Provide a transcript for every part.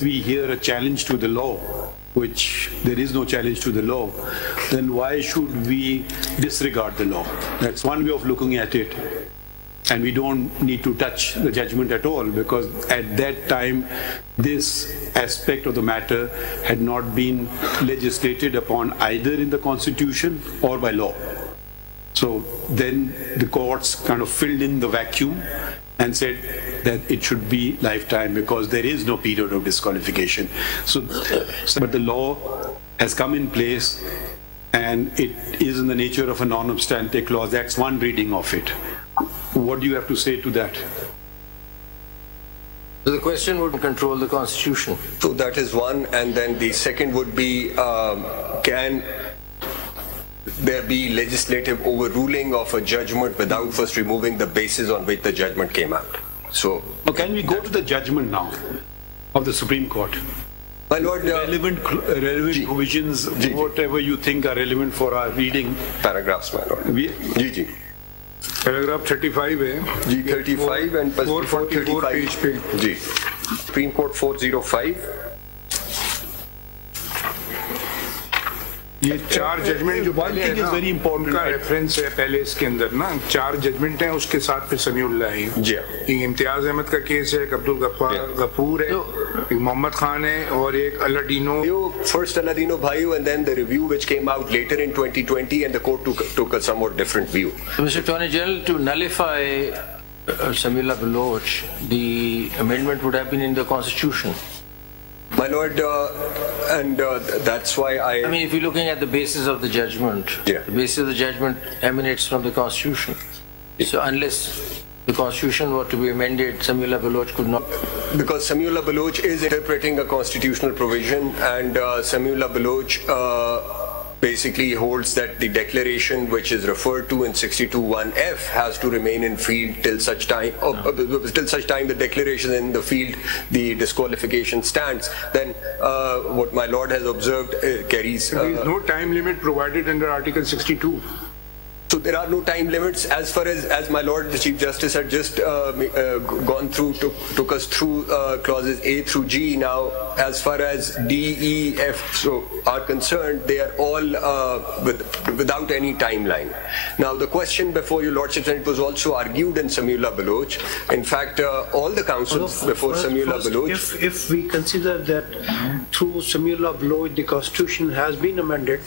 we hear a challenge to the law, which there is no challenge to the law, then why should we disregard the law? That's one way of looking at it. And we don't need to touch the judgment at all, because at that time, this aspect of the matter had not been legislated upon either in the Constitution or by law. So then the courts kind of filled in the vacuum and said that it should be lifetime because there is no period of disqualification. But the law has come in place and it is in the nature of a non-obstante clause. That's one reading of it. What do you have to say to that? So the question would control the Constitution. So that is one, and then the second would be, can there be legislative overruling of a judgment without first removing the basis on which the judgment came out? So, can we go to the judgment now of the Supreme Court? My Lord, relevant provisions, whatever you think are relevant for our reading. Paragraphs, my Lord. Ji. Paragraph 35 है जी 35 and 444 page पे जी Supreme Court 405 ये चार judgement जो one thing is very important, का reference है पहले इसके अंदर ना चार जजमेंट हैं उसके साथ फिर समीउल्लाह है जी एक इम्तियाज अहमद का केस है एक अब्दुल गफूर है एक मोहम्मद खान है और एक अलादीनो first Aladino Bhayu and then the review which came out later in 2020 and the court took a somewhat different view. Mr. Attorney General, to nullify Samiullah Baloch, the amendment would have been in the Constitution. My Lord, that's why I mean, if you're looking at the basis of the judgment, the basis of the judgment emanates from the Constitution. So unless the Constitution were to be amended, Samiullah Baloch could not. Because Samiullah Baloch is interpreting a constitutional provision, and Samiullah Baloch basically holds that the declaration which is referred to in 62(1)(f) has to remain in field till such time, the declaration in the field, the disqualification stands. Then what my Lord has observed carries. There is no time limit provided under Article 62. So there are no time limits as far as my Lord the Chief Justice had just gone through, took us through clauses A through G. Now, as far as D, E, F are concerned, they are all without any timeline. Now, the question before your Lordship, and it was also argued in Samiullah Baloch. In fact, all the counsels before Samiullah Baloch. If we consider that through Samiullah Baloch the Constitution has been amended,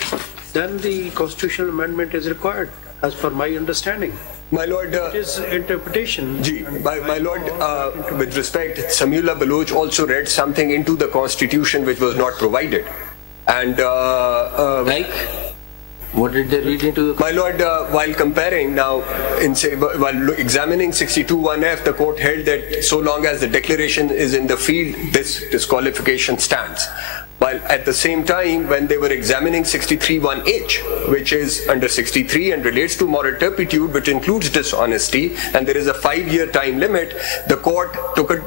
then the constitutional amendment is required, as per my understanding. My Lord, it is interpretation. My Lord, with respect, Samiullah Baloch also read something into the Constitution which was not provided, and like. What did they read into the... My Lord, while comparing now, while examining 62(1)(f), the court held that so long as the declaration is in the field, this disqualification stands. While at the same time, when they were examining 63(1)(h), which is under 63 and relates to moral turpitude, which includes dishonesty, and there is a 5-year time limit, the court took a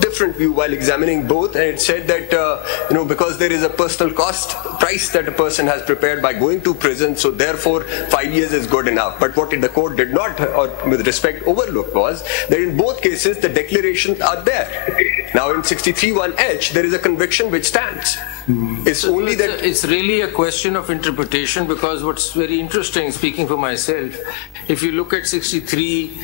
different view while examining both, and it said that, because there is a personal price that a person has prepared by going to prison, so therefore 5 years is good enough. But what the court did not, or with respect, overlook was that in both cases, the declarations are there. Now in 63(1)(h), there is a conviction which stands. It's only that it's really a question of interpretation, because what's very interesting, speaking for myself, if you look at 63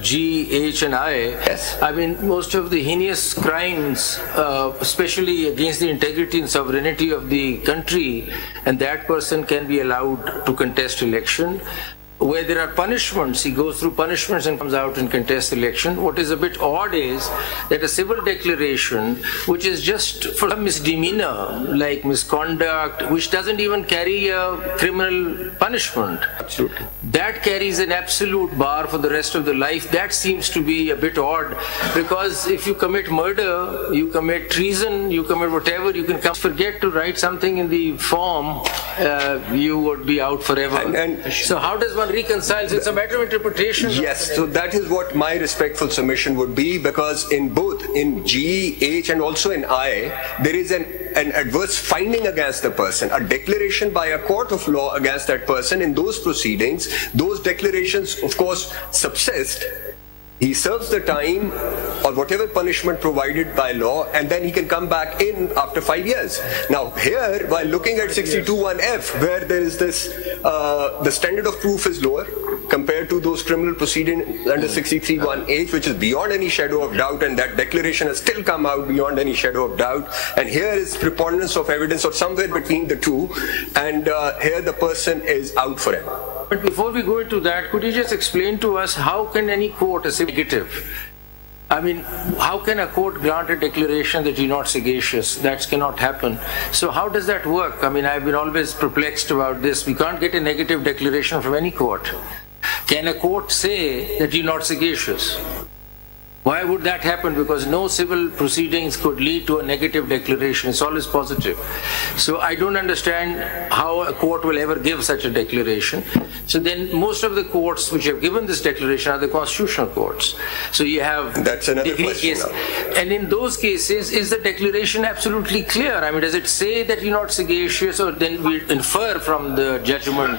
G, H and I, yes. I mean, most of the heinous crimes, especially against the integrity and sovereignty of the country, and that person can be allowed to contest election. Where there are punishments, he goes through punishments and comes out and contests election. What is a bit odd is that a civil declaration, which is just for some misdemeanor, like misconduct, which doesn't even carry a criminal punishment, absolutely, that carries an absolute bar for the rest of the life. That seems to be a bit odd, because if you commit murder, you commit treason, you commit whatever, you can forget to write something in the form, you would be out forever. So how does one reconcile? It's a matter of interpretation. Yes, so that is what my respectful submission would be, because in both, in G, H and also in I, there is an adverse finding against the person, a declaration by a court of law against that person. In those proceedings, those declarations of course subsist. He serves the time or whatever punishment provided by law, and then he can come back in after 5 years. Now here, while looking at 62(1)(f), where there is this, the standard of proof is lower compared to those criminal proceedings under 63(1)(h), which is beyond any shadow of doubt, and that declaration has still come out beyond any shadow of doubt. And here is preponderance of evidence, or somewhere between the two, and here the person is out for it. But before we go into that, could you just explain to us how can any court as negative? I mean, how can a court grant a declaration that you're not sagacious? That cannot happen. So how does that work? I mean, I've been always perplexed about this. We can't get a negative declaration from any court. Can a court say that you're not sagacious? Why would that happen? Because no civil proceedings could lead to a negative declaration. It's always positive. So I don't understand how a court will ever give such a declaration. So then most of the courts which have given this declaration are the constitutional courts. So you have... That's another question. And in those cases, is the declaration absolutely clear? I mean, does it say that you're not sagacious, or then we infer from the judgment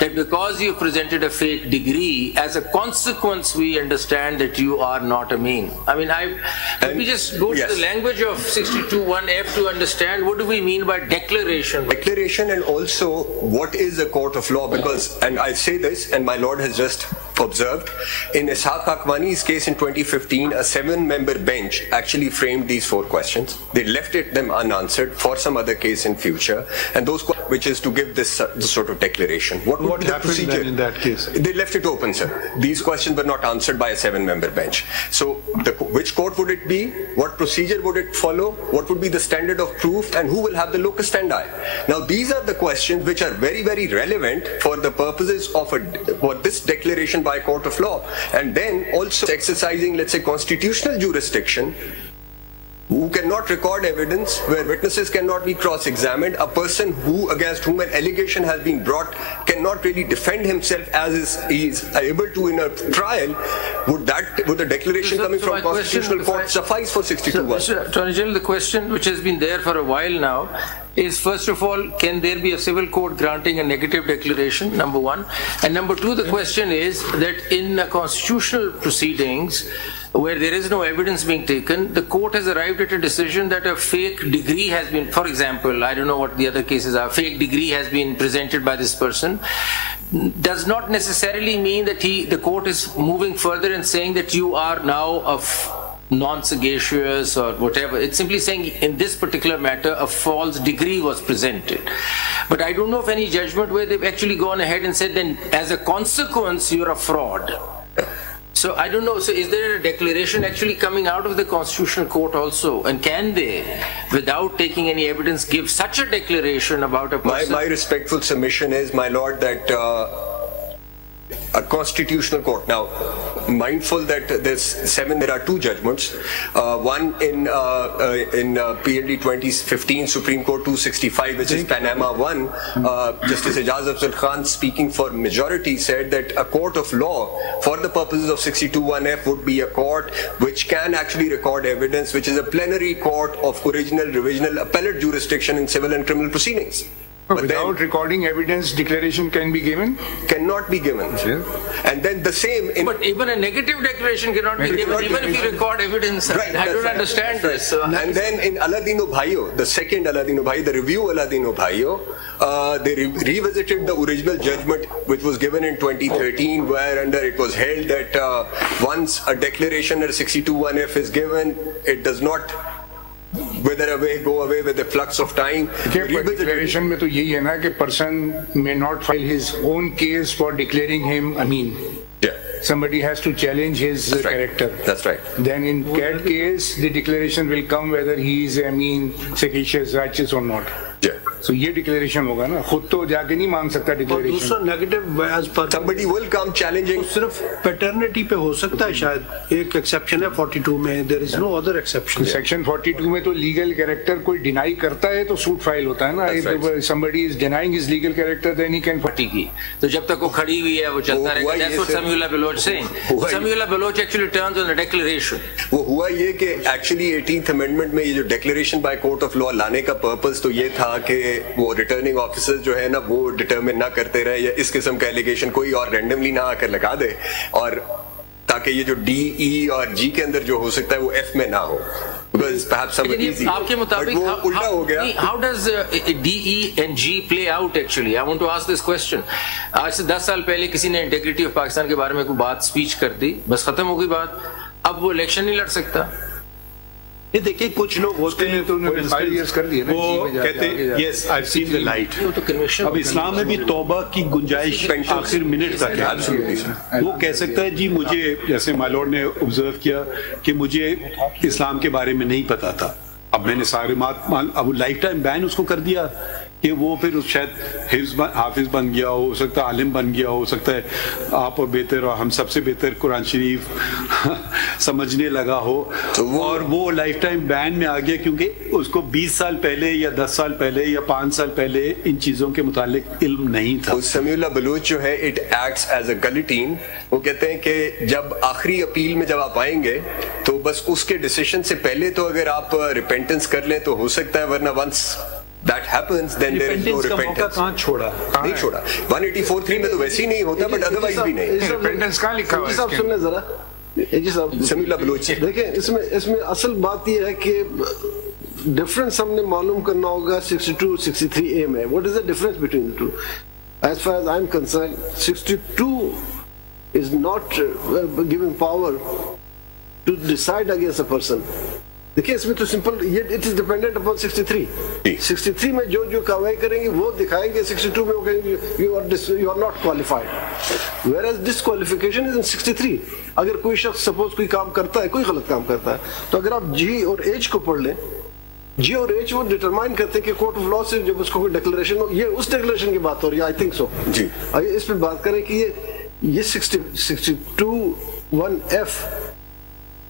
that because you presented a fake degree, as a consequence we understand that you are not a mean? I mean, let me just go to the language of 62(1)(f) to understand what do we mean by declaration. Declaration, and also what is a court of law, because, and I say this, and my Lord has just observed, in Ishaq Akwani's case in 2015, a 7-member bench actually framed these 4 questions. They left them unanswered for some other case in future, and those, which is to give this sort of declaration. What would be the procedure then in that case? They left it open, sir. These questions were not answered by a 7-member bench. So which court would it be? What procedure would it follow? What would be the standard of proof? And who will have the locus standi? Now these are the questions which are very, very relevant for the purposes of for this declaration by a court of law. And then also exercising, let's say, constitutional jurisdiction, who cannot record evidence, where witnesses cannot be cross-examined, a person who, against whom an allegation has been brought, cannot really defend himself as he is able to in a trial. Would the declaration coming from constitutional court suffice for 62(1)? So, Mr. Attorney General, the question which has been there for a while now is, first of all, can there be a civil court granting a negative declaration, number one? And number two, the question is that in constitutional proceedings, where there is no evidence being taken, the court has arrived at a decision that a fake degree has been, for example, I don't know what the other cases are, fake degree has been presented by this person, does not necessarily mean that the court is moving further and saying that you are now non-sagacious or whatever. It's simply saying in this particular matter a false degree was presented. But I don't know of any judgment where they've actually gone ahead and said then as a consequence you're a fraud. So I don't know, so is there a declaration actually coming out of the Constitutional Court also? And can they, without taking any evidence, give such a declaration about a person? My respectful submission is, my Lord, that a constitutional court, now mindful that there are 2 judgments, one in PLD 2015 Supreme Court 265, which is Panama 1, Justice Ijaz Afzal Khan, speaking for majority, said that a court of law for the purposes of 62(1)(f) would be a court which can actually record evidence, which is a plenary court of original, revisional, appellate jurisdiction in civil and criminal proceedings. But without recording evidence, declaration can be given? Cannot be given. Yeah. And then the same... But even a negative declaration cannot be given, even if you record evidence. Right, I don't understand this. So and then in Aladino Bhaio, the second Aladino Bhaio, the review Aladino Bhaio, they revisited the original judgment which was given in 2013, where under it was held that once a declaration under 62(1)(f) is given, it does not go away with the flux of time. Declaration में तो यही है ना कि person may not file his own case for declaring him Amin. Yeah. Somebody has to challenge his character. That's right. Then in that case, the declaration will come whether he is Amin, sagacious, righteous or not. Yeah. So ये declaration होगा ना, खुद तो जाके नहीं मांग सकता declaration. दूसरा negative as per somebody will come challenging. सिर्फ paternity पे हो सकता है शायद, एक exception है 42 में, there is no other exception. Section 42 में तो legal character कोई deny करता है तो suit file होता है ना. If somebody is denying his legal character, then he can. की तो जब तक वो खड़ी हुई है वो चलता रहेगा. That's what Samuel Baloch saying. Samuel Baloch actually turns on the declaration. वो हुआ ये कि actually 18th Amendment में ये जो declaration by court of law लाने का purpose तो ये था कि वो रिटर्निंग ऑफिसर्स जो है ना वो डिटरमिन ना करते रहे या इस किस्म का एलिगेशन कोई और रैंडमली ना आकर लगा दे, और تاکہ یہ جو ڈی ای اور جی کے اندر جو ہو سکتا ہے وہ ایف میں نہ ہو. Because perhaps some easy. آپ کے مطابق how does D, E and G play out actually? I want to ask this question. آج سے 10 سال پہلے کسی نے انٹیگریٹی آف پاکستان کے بارے میں کوئی بات سپیچ کر دی, بس ختم ہو گئی بات, اب وہ الیکشن نہیں لڑ سکتا. یہ دیکھیے کچھ لوگ ہوتے ہیں تو وہ کہتے ہیں یس آئی سین دا لائٹ. اب اسلام میں بھی توبہ کی گنجائش آخر منٹ تک ہے. وہ کہہ سکتا ہے جی مجھے, جیسے مالور نے آبزرو کیا کہ مجھے اسلام کے بارے میں نہیں پتا تھا, اب میں نے سارے اب لائف ٹائم بین اس کو کر دیا کہ وہ پھر شاید حافظ بن گیا ہو سکتا ہے, عالم بن گیا ہو سکتا ہے, آپ اور بہتر اور ہم سب سے بہتر قرآن شریف سمجھنے لگا ہو, اور وہ لائف ٹائم بین میں آ گیا کیونکہ اس کو 20 سال پہلے یا 10 سال پہلے یا 5 سال پہلے ان چیزوں کے متعلق علم نہیں تھا. سمیع اللہ بلوچ جو ہے اٹ ایکٹس ایز اے گلیٹین. وہ کہتے ہیں کہ جب آخری اپیل میں جب آپ آئیں گے تو بس اس کے ڈیسیشن سے پہلے تو اگر آپ ریپینٹنس کر لیں تو ہو سکتا ہے, ورنہ once that happens then there is no repentance. کہاں چھوڑا نہیں چھوڑا 184.3 میں تو ویسے ہی نہیں ہوتا, بٹ ادروائز بھی نہیں. ریپینٹنس کہاں لکھا ہوا ہے؟ صاحب سنیں ذرا, جی صاحب سمیع اللہ بلوچ دیکھیں اس میں اصل بات یہ ہے کہ ڈفرنس ہم نے معلوم کرنا ہوگا 62 63A میں. what is the difference between the two? as far as I'm concerned 62 is not giving power to decide against a person. دیکھیں اس میں تو سمپل یہ اٹ از ڈیپینڈنٹ اپون 63 میں جو کاروائی کریں گے وہ دکھائیں گے, 62 میں وہ کہیں گے you are not qualified, where is disqualification is in 63. اگر کوئی شخص سپوز کوئی کام کرتا ہے, کوئی غلط کام کرتا ہے, تو اگر آپ جی اور ایچ کو پڑھ لیں, جی اور ایچ وہ ڈٹرمائن کرتے ہیں کہ کورٹ آف لا سے جب اس کو کوئی ڈکلریشن ہو, یہ اس ڈکلریشن کی بات ہو رہی ہے آئی تھنک سو. جی اس پہ بات کریں کہ یہ 62(1)(f)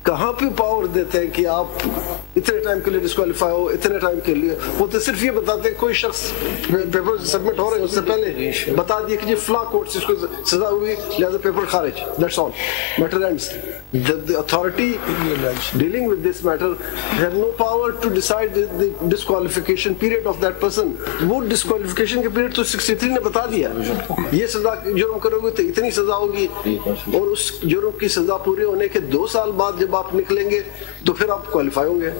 کہاں پہ پاور دیتے ہیں کہ آپ اتنے ٹائم کے لیے ڈسکوالیفائی ہو, اتنے ٹائم کے لیے. وہ تو صرف یہ بتاتے ہیں کوئی شخص پیپر سبمٹ ہو رہے ہیں اس سے پہلے بتا دیا کہ یہ فلاں کورٹ سے اس کو سزا ہوئی لہذا پیپر خارج, that's all, matter ends. The authority dealing with this matter have no power to decide the disqualification period of that person. وہ disqualification کے period تو 63 نے بتا دیا, یہ سزا جرم کرو گے تو اتنی سزا ہوگی, اور اس جرم کی سزا پوری ہونے کے 2 سال بعد جب آپ نکلیں گے تو پھر آپ کوالیفائی ہوں گے.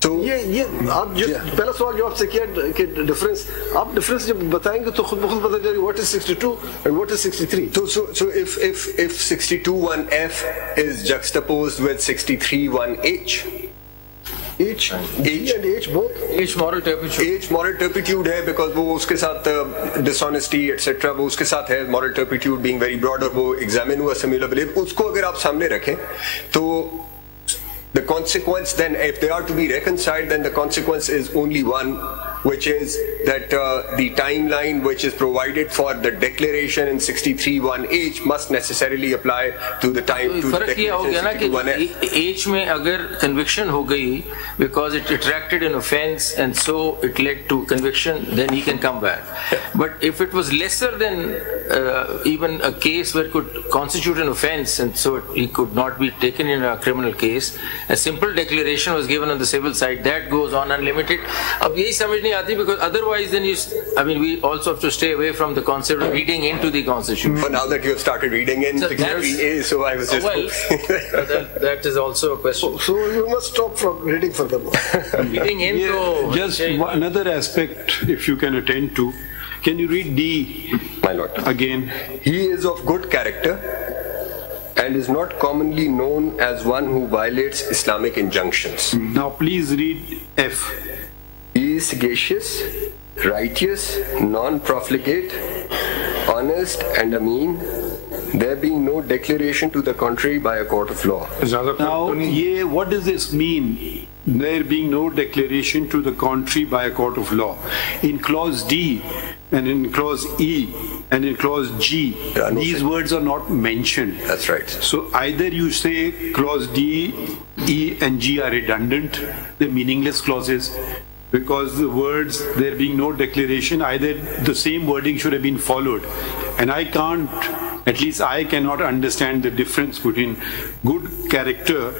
تو یہ آپ جو پہلا سوال جو آپ سے کیا کہ ڈفرنس, آپ ڈفرنس جب بتائیں گے تو خود بخود پتہ چلے گا what is 62 and what is 63. So if 62(1)(f) is juxtaposed with 63(1)(h), moral turpitude ہے, because وہ اس کے ساتھ dishonesty etc وہ اس کے ساتھ ہے, moral turpitude being very broad, اور وہ ایگزامن ہوا سمیع اللہ بلیو. اس کو اگر آپ سامنے رکھیں تو the consequence then, if they are to be reconciled, then the consequence is only one, which is that the timeline which is provided for the declaration in 63(1)(h) must necessarily apply to the time to the declaration 62(1)(f). H میں اگر conviction ہو گئی because it attracted an offense and so it led to conviction, then he can come back. But if it was lesser than even a case where it could constitute an offense and so he could not be taken in a criminal case, a simple declaration was given on the civil side, that goes on unlimited. اب یہی سمجھ نہیں آتی, because otherwise then we also have to stay away from the concept of reading into the constitution. But now that you have started reading in 63A, so I was just that is also a question. So you must stop from reading furthermore. Reading in to just another aspect if you can attend to. Can you read D? My lord. Again. He is of good character and is not commonly known as one who violates Islamic injunctions. Now please read F. He is sagacious, righteous, non-profligate, honest and ameen, there being no declaration to the contrary by a court of law. Now, what does this mean? There being no declaration to the contrary by a court of law. In clause D and in clause E and in clause G, these words are not mentioned. That's right. So either you say clause D, E and G are redundant, they're meaningless clauses, because the words there being no declaration, either the same wording should have been followed. And I can't, at least I cannot understand the difference between good character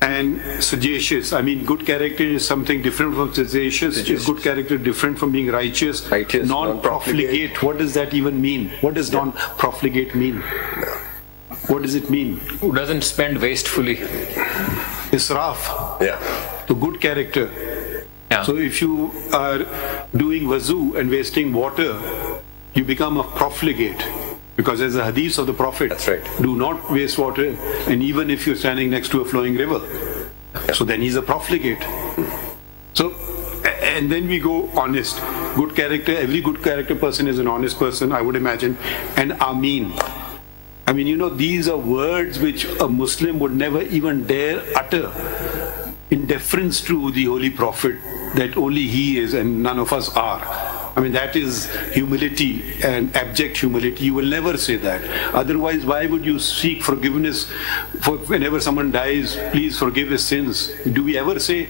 and sagacious. I mean, good character is something different from sagacious. Is good character different from being righteous? Non-profligate. What does that even mean? What does non-profligate mean? What does it mean? Who doesn't spend wastefully? Israf. Yeah. The good character. Yeah. So if you are doing wuzu and wasting water, you become a profligate. Because there's a hadith of the Prophet. That's right. Do not waste water, and even if you're standing next to a flowing river. So then he's a profligate. So, and then we go honest. Good character, every good character person is an honest person, I would imagine. And Ameen. I mean, you know, these are words which a Muslim would never even dare utter in deference to the Holy Prophet, that only he is and none of us are. I mean, that is humility and abject humility. You will never say that. Otherwise, why would you seek forgiveness for whenever someone dies? Please forgive his sins. Do we ever say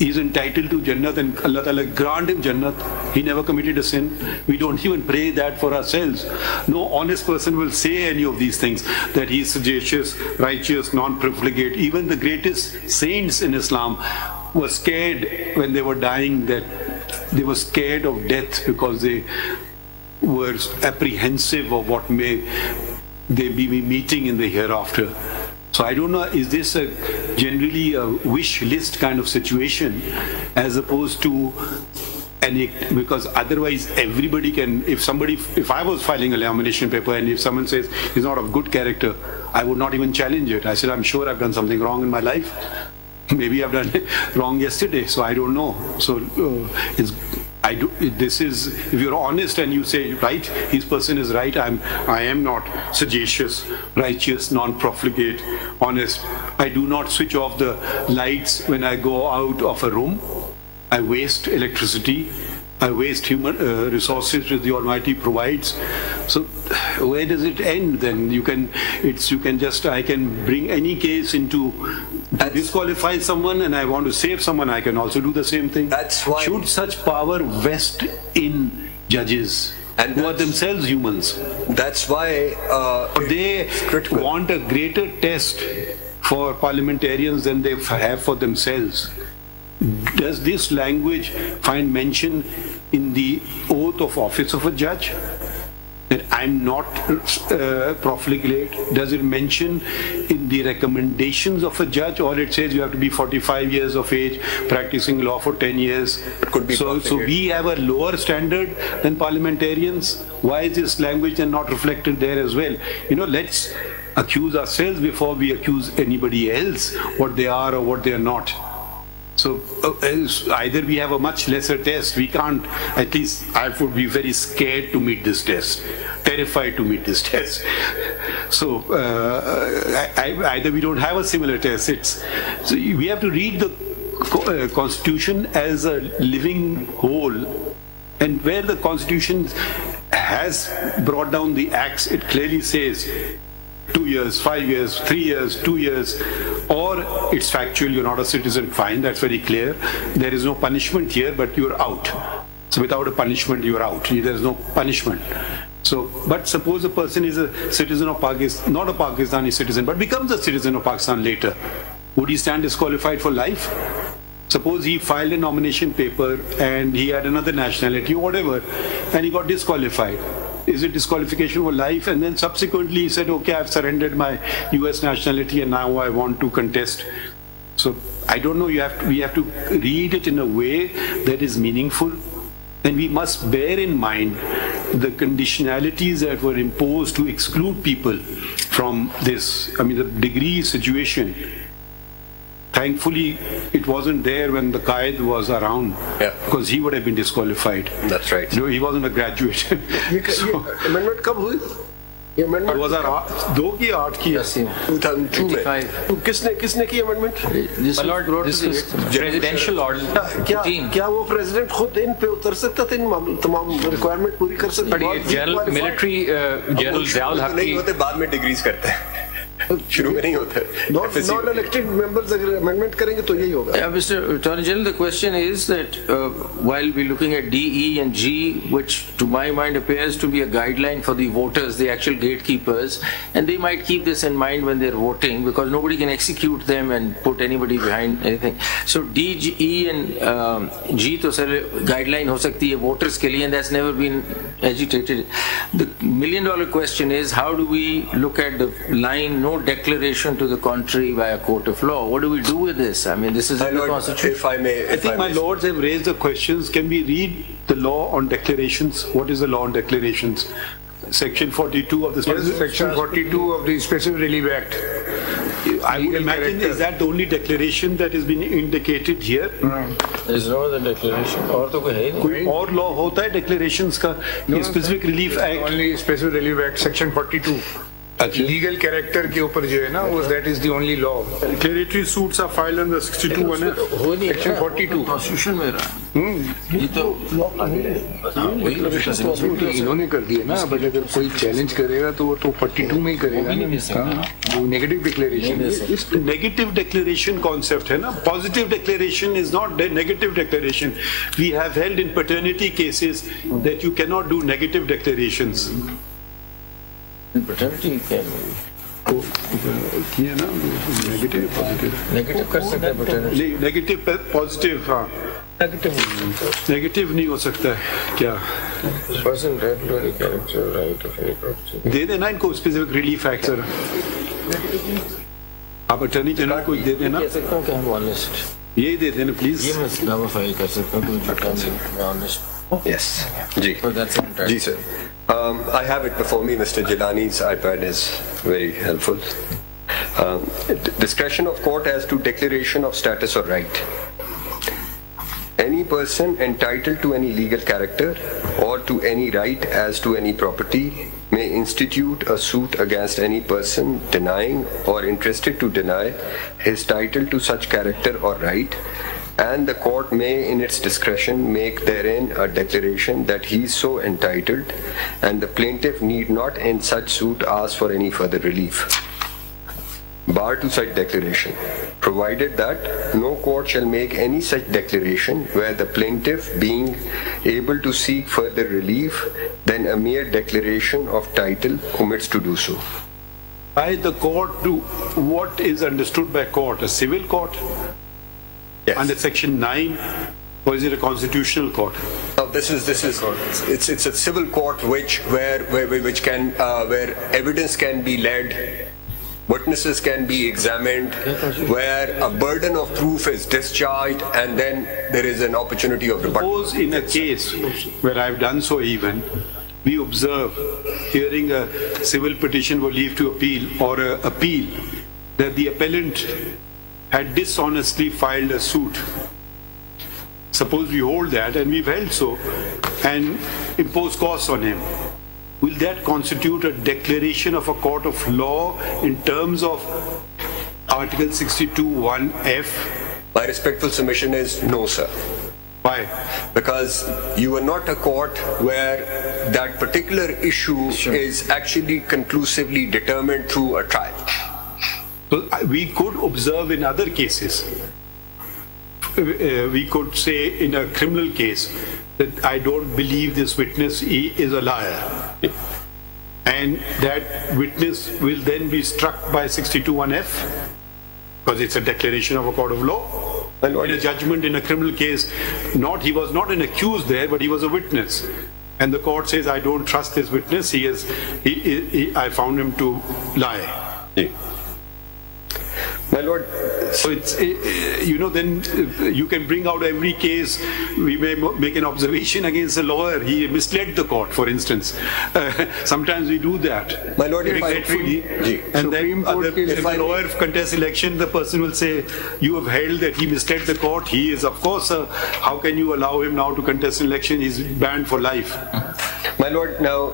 he's entitled to Jannat and Allah Ta'ala grant him Jannat? He never committed a sin. We don't even pray that for ourselves. No honest person will say any of these things, that he's sagacious, righteous, non-profligate. Even the greatest saints in Islam were scared when they were dying, that they were scared of death because they were apprehensive of what may they be meeting in the hereafter. So I don't know, is this generally a wish list kind of situation as opposed to because otherwise everybody can, if I was filing a lamination paper and if someone says he's not of good character, I would not even challenge it. I said, I'm sure I've done something wrong in my life. Maybe I've done it wrong yesterday, so I don't know. So if you're honest and you say, right, his person is right, I am not sagacious, righteous, non-profligate, honest. I do not switch off the lights when I go out of a room. I waste electricity. I waste human resources which the Almighty provides. So where does it end then? I can bring any case into disqualify someone, and I want to save someone, I can also do the same thing. That's why. Should such power vest in judges who are themselves humans? That's why They want a greater test for parliamentarians than they have for themselves. Does this language find mention in the oath of office of a judge? That I'm not profligate? Does it mention in the recommendations of a judge? Or it says you have to be 45 years of age, practicing law for 10 years. It could be so we have a lower standard than parliamentarians. Why is this language then not reflected there as well? You know, let's accuse ourselves before we accuse anybody else what they are or what they are not. So either we have a much lesser test, we can't, at least I would be very scared to meet this test, terrified to meet this test. So either we don't have a similar test, so we have to read the Constitution as a living whole, and where the Constitution has brought down the acts, it clearly says 2 years, 5 years, 3 years, 2 years, or it's factual, you're not a citizen, fine, that's very clear. There is no punishment here, but you're out. So without a punishment, you're out. There's no punishment. So, but suppose a person is a citizen of Pakistan, not a Pakistani citizen, but becomes a citizen of Pakistan later. Would he stand disqualified for life? Suppose he filed a nomination paper and he had another nationality or whatever, and he got disqualified. Is it disqualification for life? And then subsequently he said, okay, I've surrendered my US nationality and now I want to contest. So I don't know, we have to read it in a way that is meaningful. And we must bear in mind the conditionalities that were imposed to exclude people from this. I mean, the degree situation. Thankfully, it wasn't there when the Qaid was around, because he would have been disqualified. That's right. No, he wasn't a graduate. Amendment कब हुई? ये amendment 2002 की 8 की 2002 में. किसने की amendment? This was presidential order. क्या वो president खुद इन पे उतर सकता था, इन तमाम requirement पूरी कर सकता था? General military general ज़ियाउल हक नहीं होते, बाद में degrees करते हैं. शुरू में नहीं होता है। नॉन इलेक्टेड मेंबर्स अगर अमेंडमेंट करेंगे तो यही होगा। Mr. Attorney General, the question is that while we're looking at D, E and G, which to my mind appears to be a guideline for the voters, the actual gatekeepers, and they might keep this in mind when they're voting because nobody can execute them and put anybody behind anything. So D, E and G to sir guideline ho sakti hai voters ke liye, and that's never been agitated. The $1 million question is, how do we look at the line, no declaration to the contrary by a court of law? What do we do with this? I mean, this is in the Constitution. If I may, I think my lords have raised the questions. Can we read the law on declarations? What is the law on declarations? Section 42 of the Section 42 of the Special Relief Act. I would imagine, is that the only declaration that has been indicated here? There is no other declaration. और तो कोई है ही नहीं. कोई और law होता है declarations का? ये Specific Relief Act. Only Special Relief Act, Section 42. Legal character के ऊपर जो है ना, वो that is the only law. Declaratory suits are filed under 62(1)(f). हो नहीं Section 42. Constitution में रहा. ये तो इन्होंने कर दिया ना, बट अगर कोई चैलेंज करेगा तो वो तो 42 में ही करेगा ना, वो negative declaration. Negative declaration concept है ना, positive declaration is not negative declaration. We have held in paternity cases that you cannot do negative declarations. paternity can किया ना, negative positive. negative कर सकते हैं paternity. Negative positive, हाँ. Negative नहीं हो सकता है क्या? Person right to any character, right of any property. दे देना इनको स्पेसिफिक रिलीफ एक्ट सर, आप अटॉर्नी जनरल को दे देना, कह सकता हूँ कि हम ऑनेस्ट, यही दे देना प्लीज। ये मैं दावा फाइल कर सकता हूँ कि मैं honest. Yes, Ji. So that's it. Ji, sir. I have it before me. Mr. Jilani's iPad is very helpful. Discretion of court as to declaration of status or right. Any person entitled to any legal character or to any right as to any property may institute a suit against any person denying or interested to deny his title to such character or right, and the court may in its discretion make therein a declaration that he is so entitled, and the plaintiff need not in such suit ask for any further relief. Bar to such declaration, provided that no court shall make any such declaration where the plaintiff, being able to seek further relief than a mere declaration of title, omits to do so. By the court, to what is understood by court? A civil court? Yes. Under Section 9, or is it a constitutional court? Now it's a civil court where evidence can be led, witnesses can be examined, where a burden of proof is discharged, and then there is an opportunity of rebuttal. Suppose in a case where I've done so even, we observe hearing a civil petition for leave to appeal or an appeal that the appellant had dishonestly filed a suit. Suppose we hold that, and we've held so, and impose costs on him. Will that constitute a declaration of a court of law in terms of Article 62(1)(f)? My respectful submission is no, sir. Why? Because you are not a court where that particular issue is actually conclusively determined through a trial. So we could observe in other cases. We could say in a criminal case that I don't believe this witness is a liar. And that witness will then be struck by 62(1)(f) because it's a declaration of a court of law. In a judgment in a criminal case, he was not an accused there, but he was a witness. And the court says, I don't trust this witness, I found him to lie. Yeah. My lord, so it's, then you can bring out every case. We may make an observation against a lawyer. He misled the court, for instance. Sometimes we do that. My lord, regretfully. And then if a lawyer contests election, the person will say, you have held that he misled the court. He is, of course, how can you allow him now to contest an election? He's banned for life. My lord, now,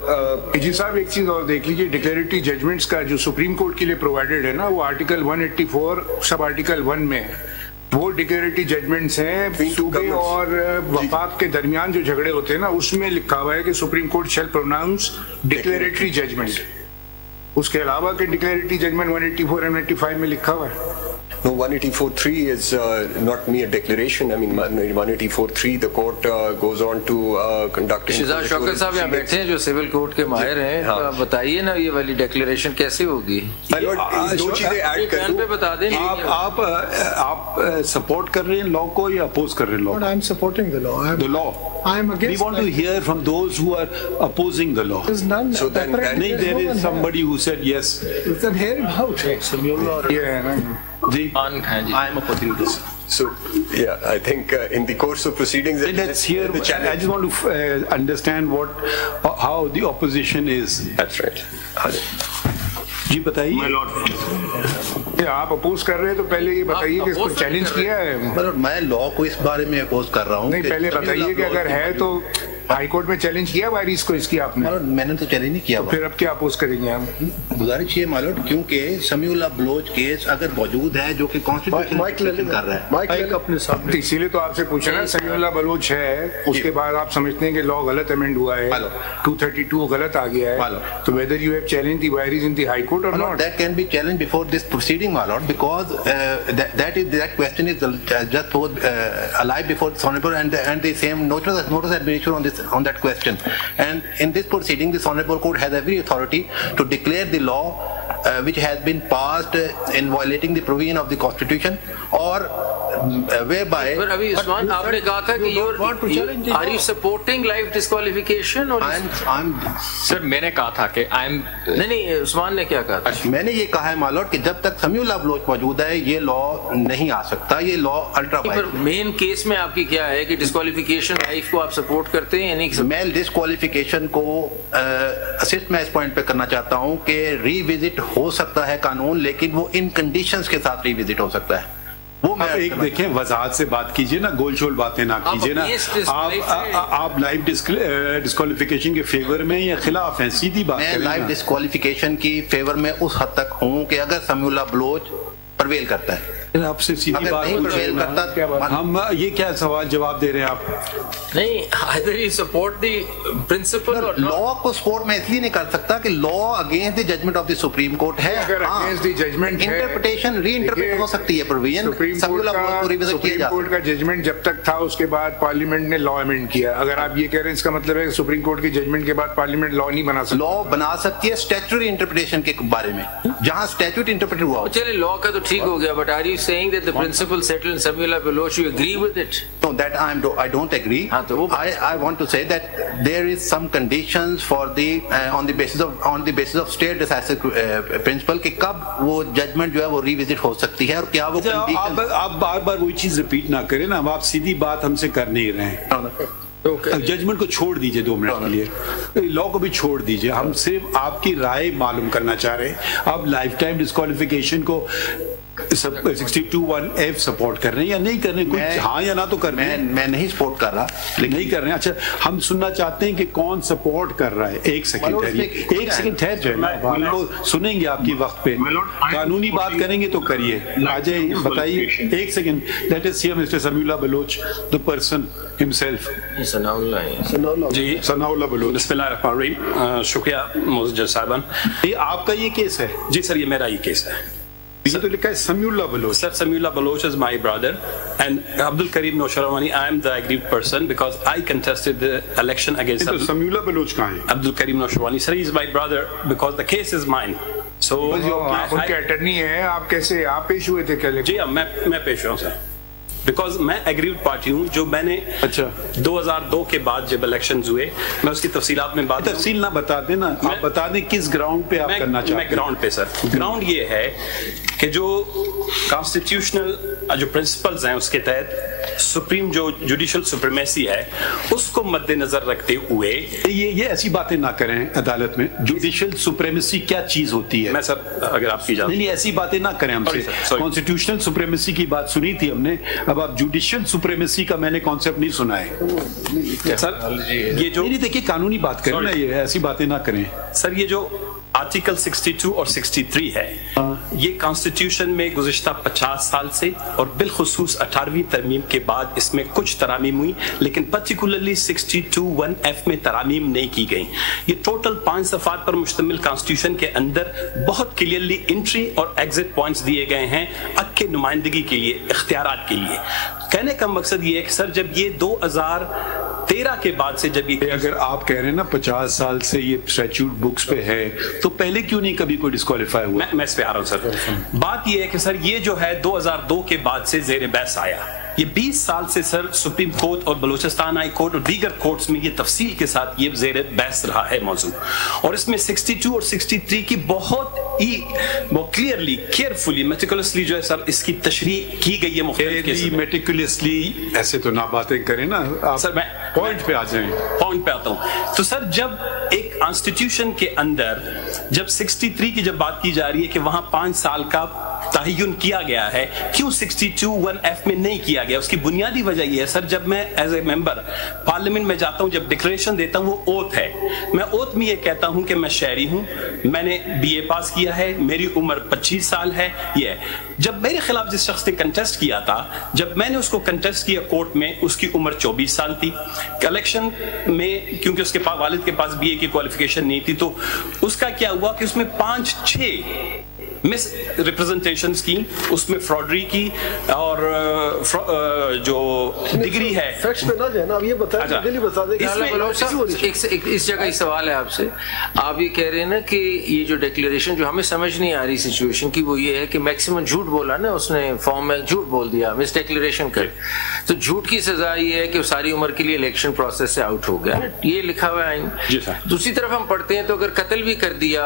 जी साहब एक चीज और देख लीजिए, declaratory judgements का जो supreme court के लिए प्रोवाइडेड है ना, वो आर्टिकल 184 सब आर्टिकल 1 में वो डिक्लेरेटरी जजमेंट्स हैं। सूबे और वफाक के दरमियान जो झगड़े होते हैं ना, उसमें लिखा हुआ है कि supreme court shall pronounce declaratory judgment. उसके अलावा के डिक्लेरेटरी जजमेंट 184 and 185 में लिखा हुआ है? No, 184.3 is not mere declaration. I mean, 184.3, the court goes on to conduct. शिजाज Shaukat साहब यहाँ बैठे हैं जो सिविल कोर्ट के माहिर हैं, तो आप बताइए ना ये वाली डिक्लेरेशन कैसे होगी? दो चीजें ऐड कर दूं, बता दें। आप सपोर्ट कर रहे हैं लॉ को या अपोज कर रहे हैं law? But I'm supporting the law. The law. I'm against. We want to hear from those who are opposing the law. There's none. So then There is somebody who said yes. You can hear about it. I am opposing this. So, yeah, I think in the course of proceedings, Let's hear. the challenge. I just want to understand how the opposition is. That's right. जी बताइए। आप oppose कर रहे हैं तो पहले ये बताइए कि इसको चैलेंज किया है? मैं लॉ को इस बारे में अपोज कर रहा हूँ। नहीं, पहले बताइए कि अगर है तो हाई कोर्ट में चैलेंज किया वायरिस को इसकी आपने? मैंने तो चैलेंज नहीं किया। तो फिर अब क्या अपोज करेंगे आप? गुजारिश ये मालूम, क्योंकि समीउल्लाह बलोच केस अगर मौजूद है जो कि कॉन्स्टिट्यूशन कर रहा है, माइक अपने सामने, तो इसीलिए तो आपसे पूछा ना, समीउल्लाह बलोच है, उसके बाद आप समझते हैं कि लॉ गलत अमेंड हुआ है, 232 गलत आ गया है, तो whether you have challenge the vires in the high court और not? That can be challenged before this proceeding, my lord, because that question is just alive before the Honorable and the same notice administration on that question. And in this proceeding, this Honorable Court has every authority to declare the law which has been passed in violating the provision of the Constitution or whereby. But अभी उस्मान आपने कहा था कि are you supporting life disqualification or? Sir मैंने कहा था कि नहीं उस्मान ने क्या कहा था? मैंने ये कहा है मालूम कि जब तक समीउल्लाह बलोच मौजूद है ये लॉ नहीं आ सकता, ये law ultra wide. Main case में आपकी क्या है कि डिस्क्वालिफिकेशन लाइफ को आप सपोर्ट करते हैं या नहीं? मैं डिस्क्वालिफिकेशन को असिस्ट मैं इस पॉइंट पे करना चाहता हूँ कि रीविजिट हो सकता है कानून, लेकिन वो इन कंडीशंस के साथ रीविजिट हो सकता है। वो मैं एक देखें, वजाहत से बात कीजिए ना, गोल शोल बातें ना कीजिए ना। आप लाइफ डिस्क्वालिफिकेशन के फेवर में या खिलाफ हैं? सीधी बात मैं लाइफ डिस्क्वालिफिकेशन की फेवर में उस हद तक हूँ कि अगर समीउल्लाह बलोच प्रवेल करता है। आपसे सीधी बात करता, हम ये क्या सवाल जवाब दे रहे हैं आप? नहीं, either you support the principle or law को सपोर्ट मैं इसलिए नहीं कर सकता कि law against the judgment of the supreme court है। अगर अगेंस्ट द जजमेंट है, इंटरप्रिटेशन रीइंटरप्रेट हो सकती है प्रोविजन। सुप्रीम कोर्ट का जजमेंट जब तक था उसके बाद पार्लियामेंट ने लॉ अमेंड किया। अगर आप ये कह रहे हैं इसका मतलब है कि सुप्रीम कोर्ट के जजमेंट के बाद पार्लियामेंट लॉ नहीं बना सकती? लॉ बना सकती है स्टैट्यूटरी इंटरप्रिटेशन के बारे में, जहां स्टैट्यूट इंटरप्रेट हुआ। चलिए लॉ का तो ठीक हो गया, but are you saying that the principle settled in Samiullah Baloch, you agree with it? No, that I don't agree. I want to say that there is some conditions for the on the basis of state decisive principle कि कब वो judgment जो है वो revisit हो सकती है और क्या वो conditions। आप बार-बार वही चीज रिपीट ना करें ना, आप सीधी बात हमसे कर नहीं रहे हैं। जजमेंट को छोड़ दीजिए 2 मिनट के लिए, लॉ को भी छोड़ दीजिए, हम सिर्फ आपकी राय मालूम करना चाह रहे हैं। आप लाइफ टाइम डिस्क्वालिफिकेशन को 62(1)(f सपोर्ट कर रहे हैं या नहीं कर रहे हैं? कुछ हाँ या ना तो कर रहे हैं। मैं नहीं सपोर्ट कर रहा, लेकिन नहीं कर रहे हैं। अच्छा, हम सुनना चाहते हैं कि कौन सपोर्ट कर रहा है। एक सेकंड ठहर जाए, हम लोग सुनेंगे आपकी वक्त पे, कानूनी बात करेंगे तो करिए। आ जाइए, बताइए। एक second, let us hear mister Samiullah Baloch, the person himself. जी, सनाउल्लाह बलोच। बिस्मिल्लाहिर्रहमानिर्रहीम। शुक्रिया मुजज्जद साहबान। ये आपका ये केस है? जी सर, ये मेरा ही केस है। ये तो लिखा है Samiullah Baloch. Sir, Samiullah Baloch is my brother, and Abdul Karim Noshrawani, I am the aggrieved person because I contested the election against. तो समीउल्लाह बलोच कहाँ है? Abdul Karim Noshrawani, sir, he is my brother because the case is mine. So आप उनके attorney हैं, आप कैसे आप पेश हुए थे क्या? जी हाँ, मैं पेश हुआ सर, बिकॉज मैं एग्रीव्ड पार्टी हूँ। जो मैंने 2002 के बाद जब इलेक्शन हुए, मैं उसकी तफसीलात में बात तफसील ना बता देना, आप बता दें किस ग्राउंड पे आप करना चाहते हैं। मैं ग्राउंड पे सर, ग्राउंड ये है कि जो कॉन्स्टिट्यूशनल जो प्रिंसिपल्स हैं उसके तहत सुप्रीम जो जुडिशल सुप्रीमेसी है उसको मद्देनजर रखते हुए ये ऐसी बातें ना करें अदालत में। जुडिशल सुप्रीमेसी क्या चीज होती है? मैं सर अगर आपकी इजाजत नहीं, ऐसी बातें ना करें हमसे। कॉन्स्टिट्यूशनल सुप्रीमेसी की बात सुनी थी हमने, अब आप जुडिशियल सुप्रीमेसी का मैंने कॉन्सेप्ट नहीं सुना है। सर ये जो नहीं, देखिए कानूनी बात करें ना, ये ऐसी बातें ना करें सर। ये जो आर्टिकल 62 और 63 है, ये कॉन्स्टिट्यूशन में गुज़िश्ता 50 साल से और बिलखुसूस 18वीं तरमीम के बाद इसमें कुछ तरामीम हुई, लेकिन पर्टिकुलरली 62(1)(f) में तरामीम नहीं की गई। ये टोटल 5 सफ़ात पर मुश्तमिल कॉन्स्टिट्यूशन के अंदर बहुत क्लियरली एंट्री और एग्जिट पॉइंट्स दिए गए हैं हक के नुमाइंदगी के लिए, इख्तियारात के लिए। कहने का मकसद ये है कि सर जब ये 2013 के बाद से जब ये, अगर आप कह रहे हैं ना 50 साल से ये स्टैट्यूट बुक्स पे है, तो पहले क्यों नहीं कभी कोई डिस्क्वालीफाई हुआ? मैं इस पे आ रहा हूँ सर। बात ये है कि सर ये जो है 2002 के बाद से ज़ेर बहस आया। ये 20 साल से सर सुप्रीम कोर्ट और बलूचिस्तान हाई कोर्ट और दीगर कोर्ट्स में ये तफसील के साथ ये ज़ेर बहस रहा है मौजू, और इसमें 62 और 63 की बहुत क्लियरली, केयरफुली, मेटिकुलसली जो है सर इसकी तशरीह की गई है। मेटिकुलसली ऐसे तो ना बातें करें ना आप, सर मैं पॉइंट पे आ जाएं। पॉइंट पे आता हूँ। तो सर जब एक कॉन्स्टिट्यूशन के अंदर जब 63 की जब बात की जा रही है कि वहां 5 साल का तयन किया गया है, क्यों 62(1)(f) में नहीं किया गया? उसकी बुनियादी वजह यह है सर, जब मैं एज ए मेंबर पार्लियामेंट में जाता हूं, जब डिक्लेरेशन देता हूं, वो ओथ है। मैं ओथ में ये कहता हूं कि मैं शहरी हूं, मैंने BA पास किया है, मेरी उम्र 25 साल है। ये जब मेरे खिलाफ जिस शख्स ने कंटेस्ट किया था, जब मैंने उसको कंटेस्ट किया कोर्ट में, उसकी उम्र 24 साल थी। इलेक्शन में क्योंकि उसके पास वालिद के पास BA की क्वालिफिकेशन नहीं थी, तो उसका क्या हुआ कि उसमें 5-6 मिस रिप्रेजेंटेशंस की, उसमें फ्रॉडरी की, और जो डिग्री है फैक्ट्स पे ना जाए ना, अब ये बताएं, जल्दी बता दें। इस जगह ही सवाल है आपसे, आप ये कह रहे हैं ना कि ये जो डिक्लेरेशन जो हमें समझ नहीं आ रही सिचुएशन की, वो ये है कि मैक्सिमम झूठ बोला ना उसने, फॉर्म में झूठ बोल दिया, मिस डिक्लेरेशन कर, तो झूठ की सजा ये है कि सारी उम्र के लिए इलेक्शन प्रोसेस से आउट हो गया। ये लिखा हुआ है आइन। दूसरी तरफ हम पढ़ते हैं तो अगर कत्ल भी कर दिया,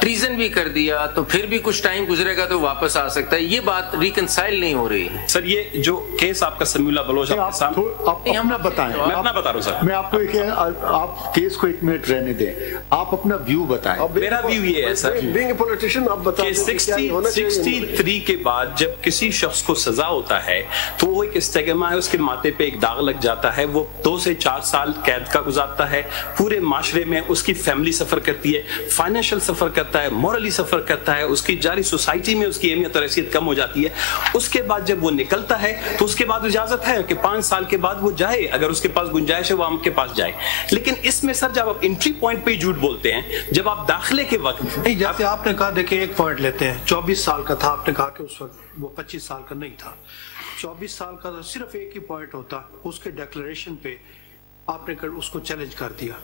ट्रीजन भी कर दिया, तो फिर भी कुछ टाइम गुजरेगा तो वापस आ सकता है। ये बात रिकंसाइल नहीं हो रही है। सर ये जो केस आपका समीउल्लाह बलोच आपके सामने, आप अपना बताएं। मैं अपना बता रहा हूँ सर। मैं आपको आप केस को 1 मिनट रहने दें, आप अपना व्यू बताएं। मेरा व्यू ये है सर, बीइंग ए पॉलिटिशियन आप बताएं 63 के बाद जब किसी शख्स को सजा होता है तो वो एक स्टिग्मा है, उसके माथे पे एक दाग लग जाता है, वो 2 से 4 साल कैद का गुजारता है, पूरे माशरे में उसकी फैमिली सफर करती है, फाइनेंशियल सफर करता है, मॉरली सफर करता है, उसकी जारी सोसाइटी में उसकी अहमियत और हैसियत कम हो जाती है। उसके बाद जब वो निकलता है तो उसके बाद इजाजत है कि 5 साल के बाद वो जाए, अगर उसके पास गुंजाइश है वो आपके पास जाए। लेकिन इसमें सर जब आप एंट्री पॉइंट पे ही झूठ बोलते हैं, जब आप दाखिले के वक्त नहीं, जैसे आपने कहा, देखिए एक पॉइंट लेते हैं, 24 साल का था, आपने कहा कि उस वक्त वो 25 साल का नहीं था। 24 साल का तो सिर्फ एक ही पॉइंट होता, उसके डिक्लेरेशन पे आपने उसको चैलेंज कर दिया,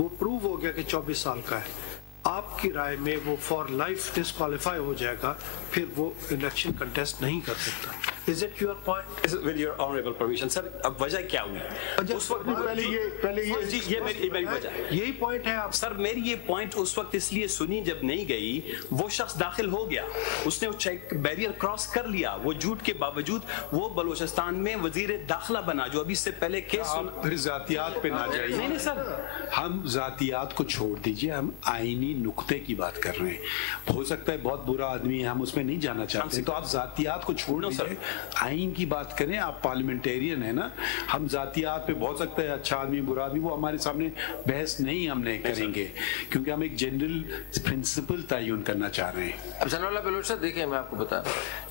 वो प्रूव हो गया कि 24 साल का है। आपकी राय में वो फॉर लाइफ डिस्क्वालीफाई हो जाएगा, फिर वो इलेक्शन कंटेस्ट नहीं कर सकता। Is it your point? With your honorable permission, sir, अब वजह क्या हुई? उस वक्त पहले ये मेरी वजह, यही पॉइंट है आप सर। मेरी ये पॉइंट उस वक्त इसलिए सुनी जब नहीं गई, वो शख्स दाखिल हो गया, उसने चेक बैरियर क्रॉस कर लिया, वो झूठ के बावजूद वो बलूचिस्तान में वजीर दाखिला बना, जो अभी से पहले केस। फिर जातियात पे ना जाइए। नहीं सर, हम जातियात को छोड़ दीजिए, हम आईनी नुक्ते की बात कर रहे हैं। हो सकता है बहुत बुरा आदमी है, हम उसमें नहीं जाना चाहते, तो आप जातियात को छोड़ दीजिए, आइन की बात करें। आप पार्लियामेंटेरियन है ना, हम जातियात पे बहुत सकता है अच्छा आदमी बुरा आदमी, वो हमारे सामने बहस नहीं हमने करेंगे, क्योंकि हम एक जनरल प्रिंसिपल तयन करना चाह रहे हैं। फैसलाबाद बलोच साहब, देखिए मैं आपको बता,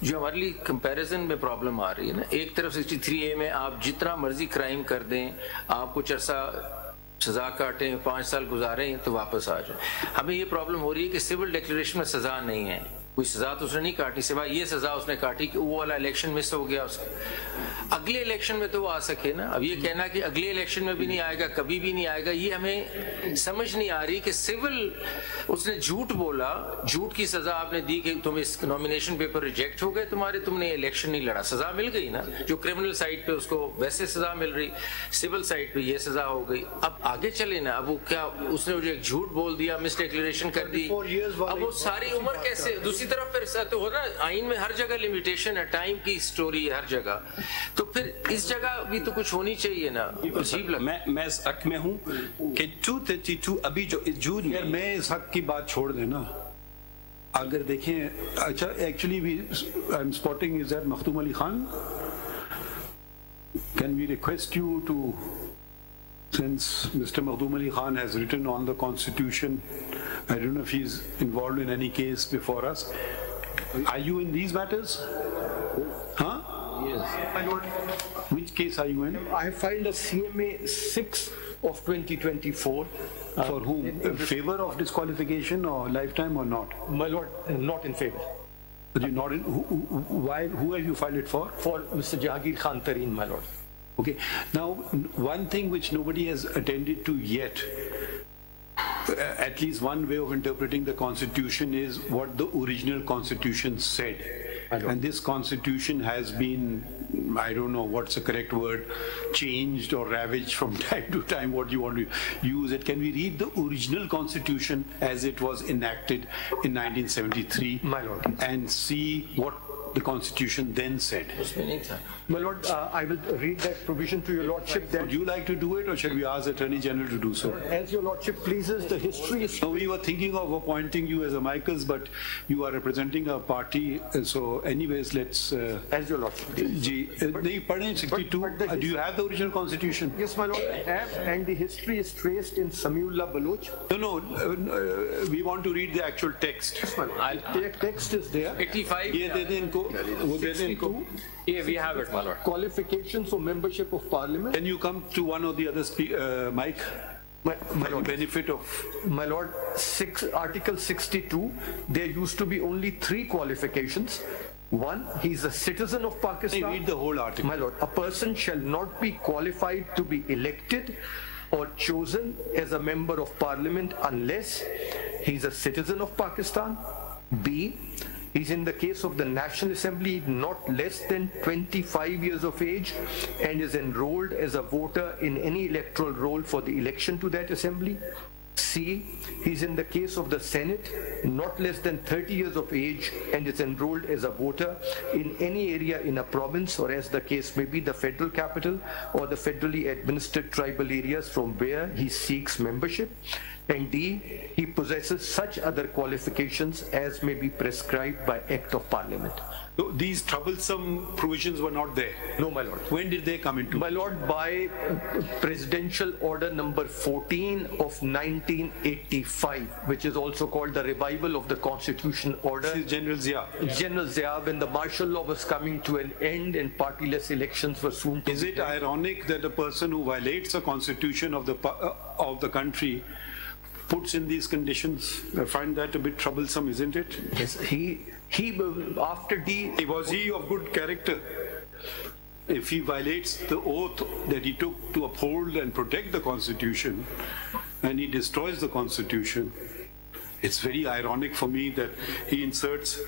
जो हमारे लिए कंपैरिजन में प्रॉब्लम आ रही है ना, एक तरफ 63A में आप जितना मर्जी क्राइम कर दें, आप कुछ अर्सा सजा काटें, 5 साल गुजारें तो वापस आ जाए। हमें ये प्रॉब्लम हो रही है कि सिविल डिक्लेरेशन में सजा नहीं है, कोई सजा तो उसने नहीं काटी, सिवाय ये सजा उसने काटी कि वो वाला इलेक्शन मिस हो गया उसका। अगले इलेक्शन में तो वो आ सके ना। अब ये कहना कि अगले इलेक्शन में भी नहीं आएगा, कभी भी नहीं आएगा, ये हमें समझ नहीं आ रही कि सिविल उसने झूठ बोला, झूठ की सजा आपने दी कि तुम इस नॉमिनेशन पेपर रिजेक्ट हो गए तुम्हारे, तुमने इलेक्शन नहीं लड़ा, सजा मिल गई ना। जो क्रिमिनल साइड पे उसको वैसे सजा मिल रही, सिविल साइड पे ये सजा हो गई। अब आगे चले ना, अब वो क्या, उसने जो एक झूठ बोल दिया, मिस डिक्लेरेशन कर दी, अब वो सारी उम्र कैसे। दूसरी तरफ फिर तो हो ना, आइन में हर जगह लिमिटेशन है, टाइम की स्टोरी है हर जगह, तो फिर इस जगह भी तो कुछ होनी चाहिए ना। अजीब लगता है। मैं इस हक में हूँ कि 232 अभी जो जून में, मैं इस हक की बात छोड़ देना, अगर देखें, अच्छा actually we I am spotting is that Makhdoom Ali Khan, can we request you to Since Mr. Makhdoom Ali Khan has written on the Constitution, I don't know if he's involved in any case before us. Are you in these matters? Huh? Yes. My lord, Which case are you in? I have filed a CMA 6 of 2024. For whom? In favor of disqualification or lifetime or not? My lord, not in favor. But you're not in, why? Who have you filed it for? For Mr. Jahangir Khan Tareen, my lord. Okay. Now, one thing which nobody has attended to yet, at least one way of interpreting the Constitution is what the original Constitution said. And this Constitution has been, I don't know what's the correct word, changed or ravaged from time to time, what you want to use it. Can we read the original Constitution as it was enacted in 1973? My lord. And see what the Constitution then said? My lord, I will read that provision to your lordship. Would you like to do it, or shall we ask the Attorney General to do so? As your lordship pleases, the history is... No, we were thinking of appointing you as amicus, but you are representing a party, so anyways, let's... As your lordship pleases. Pardon, 62, do you have the original Constitution? Yes, my lord, I have, and the history is traced in Samiullah Baloch. No, we want to read the actual text. Yes, my lord. The text is there. 85. Yeah, we have it, my lord. Qualifications for membership of parliament. Can you come to one or the other mic? My lord, benefit of... My lord, Article 62, there used to be only 3 qualifications. One, he's a citizen of Pakistan. Read the whole article. My lord, a person shall not be qualified to be elected or chosen as a member of parliament unless he's a citizen of Pakistan. B, he's in the case of the National Assembly not less than 25 years of age and is enrolled as a voter in any electoral roll for the election to that assembly. C, he's in the case of the Senate not less than 30 years of age and is enrolled as a voter in any area in a province, or as the case may be, the federal capital or the federally administered tribal areas from where he seeks membership. And D, he possesses such other qualifications as may be prescribed by Act of Parliament. So these troublesome provisions were not there? No, my lord. When did they come into? My lord, by Presidential Order number 14 of 1985, which is also called the Revival of the Constitution Order. This is General Zia. General Zia, when the martial law was coming to an end and partyless elections were soon to Is it ironic that a person who violates the constitution of the country puts in these conditions? I find that a bit troublesome, isn't it? Yes, he after D... Was he of good character? If he violates the oath that he took to uphold and protect the Constitution, and he destroys the Constitution, it's very ironic for me that he inserts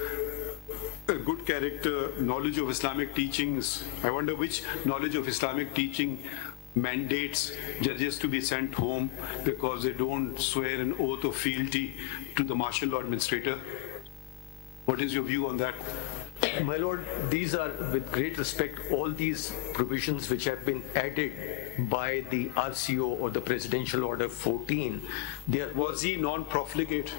a good character, knowledge of Islamic teachings. I wonder which knowledge of Islamic teaching mandates judges to be sent home because they don't swear an oath of fealty to the martial law administrator. What is your view on that? My lord, these are, with great respect, all these provisions which have been added by the RCO or the Presidential Order 14. Was he non-profligate?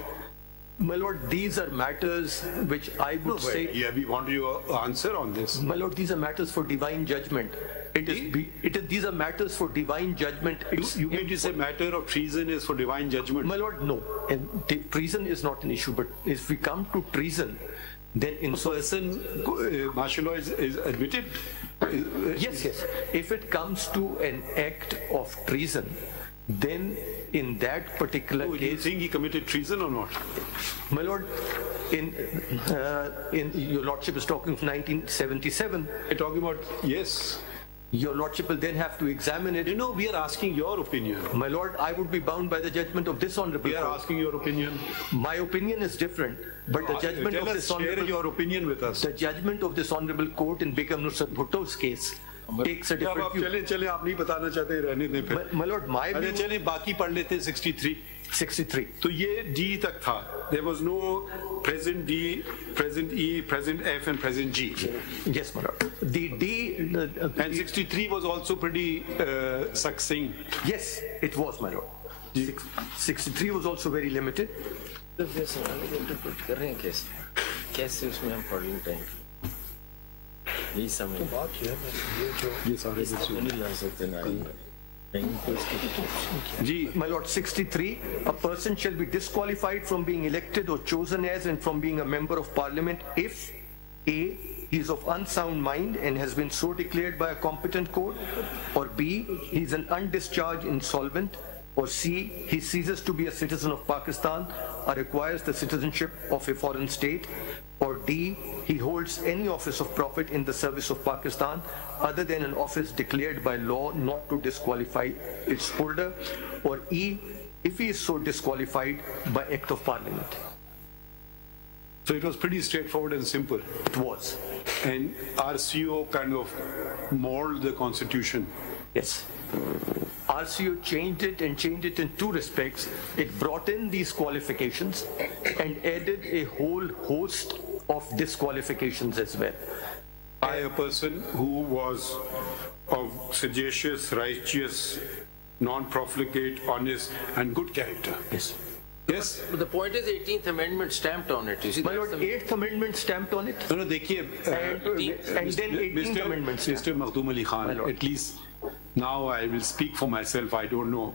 My lord, these are matters which I would say... Yeah, we want your answer on this. My lord, these are matters for divine judgment. These are matters for divine judgment. You mean to say matter of treason is for divine judgment? My lord, no. And treason is not an issue, but if we come to treason, then in martial law is admitted? Yes. If it comes to an act of treason, then in that particular case... Do you think he committed treason or not? My lord, in your lordship is talking of 1977. You're talking about, yes. Your lordship will then have to examine it. You know, we are asking your opinion. My lord, I would be bound by the judgment of this honorable court. We are asking your opinion. My opinion is different, but the judgment of this honorable... Share your opinion with us. The judgment of this honorable court in Begum Nusrat Bhutto's case takes a different view. चले आप नहीं बताना चाहते रहने दें फिर. My lord, my view... चले बाकी पढ़ लेते 63. तो ये D तक था. There was no present D, present E, present F, and present G. Yes, my lord. The D... and 63 was also pretty succinct. Yes, it was, my lord. 63 was also very limited. कैसे उसमें हम पढ़ लेते हैं यही समय ये सारे नहीं ला सकते ना My Lord, 63, a person shall be disqualified from being elected or chosen as and from being a member of parliament if A, he is of unsound mind and has been so declared by a competent court, or B, he is an undischarged insolvent, or C, he ceases to be a citizen of Pakistan or requires the citizenship of a foreign state, or D, he holds any office of profit in the service of Pakistan other than an office declared by law not to disqualify its holder, or E, if he is so disqualified by act of parliament. So it was pretty straightforward and simple. It was. And RCO kind of molded the constitution. Yes. RCO changed it and changed it in two respects. It brought in these qualifications and added a whole host of disqualifications as well. By a person who was of sagacious, righteous, non-profligate, honest, and good character. Yes. Yes. But the point is, 18th Amendment stamped on it. You see, My Lord, 8th Amendment stamped on it. No, देखिए, and then 18th Amendment stamped. Mr. Makhdoom Ali Khan, at least now I will speak for myself. I don't know.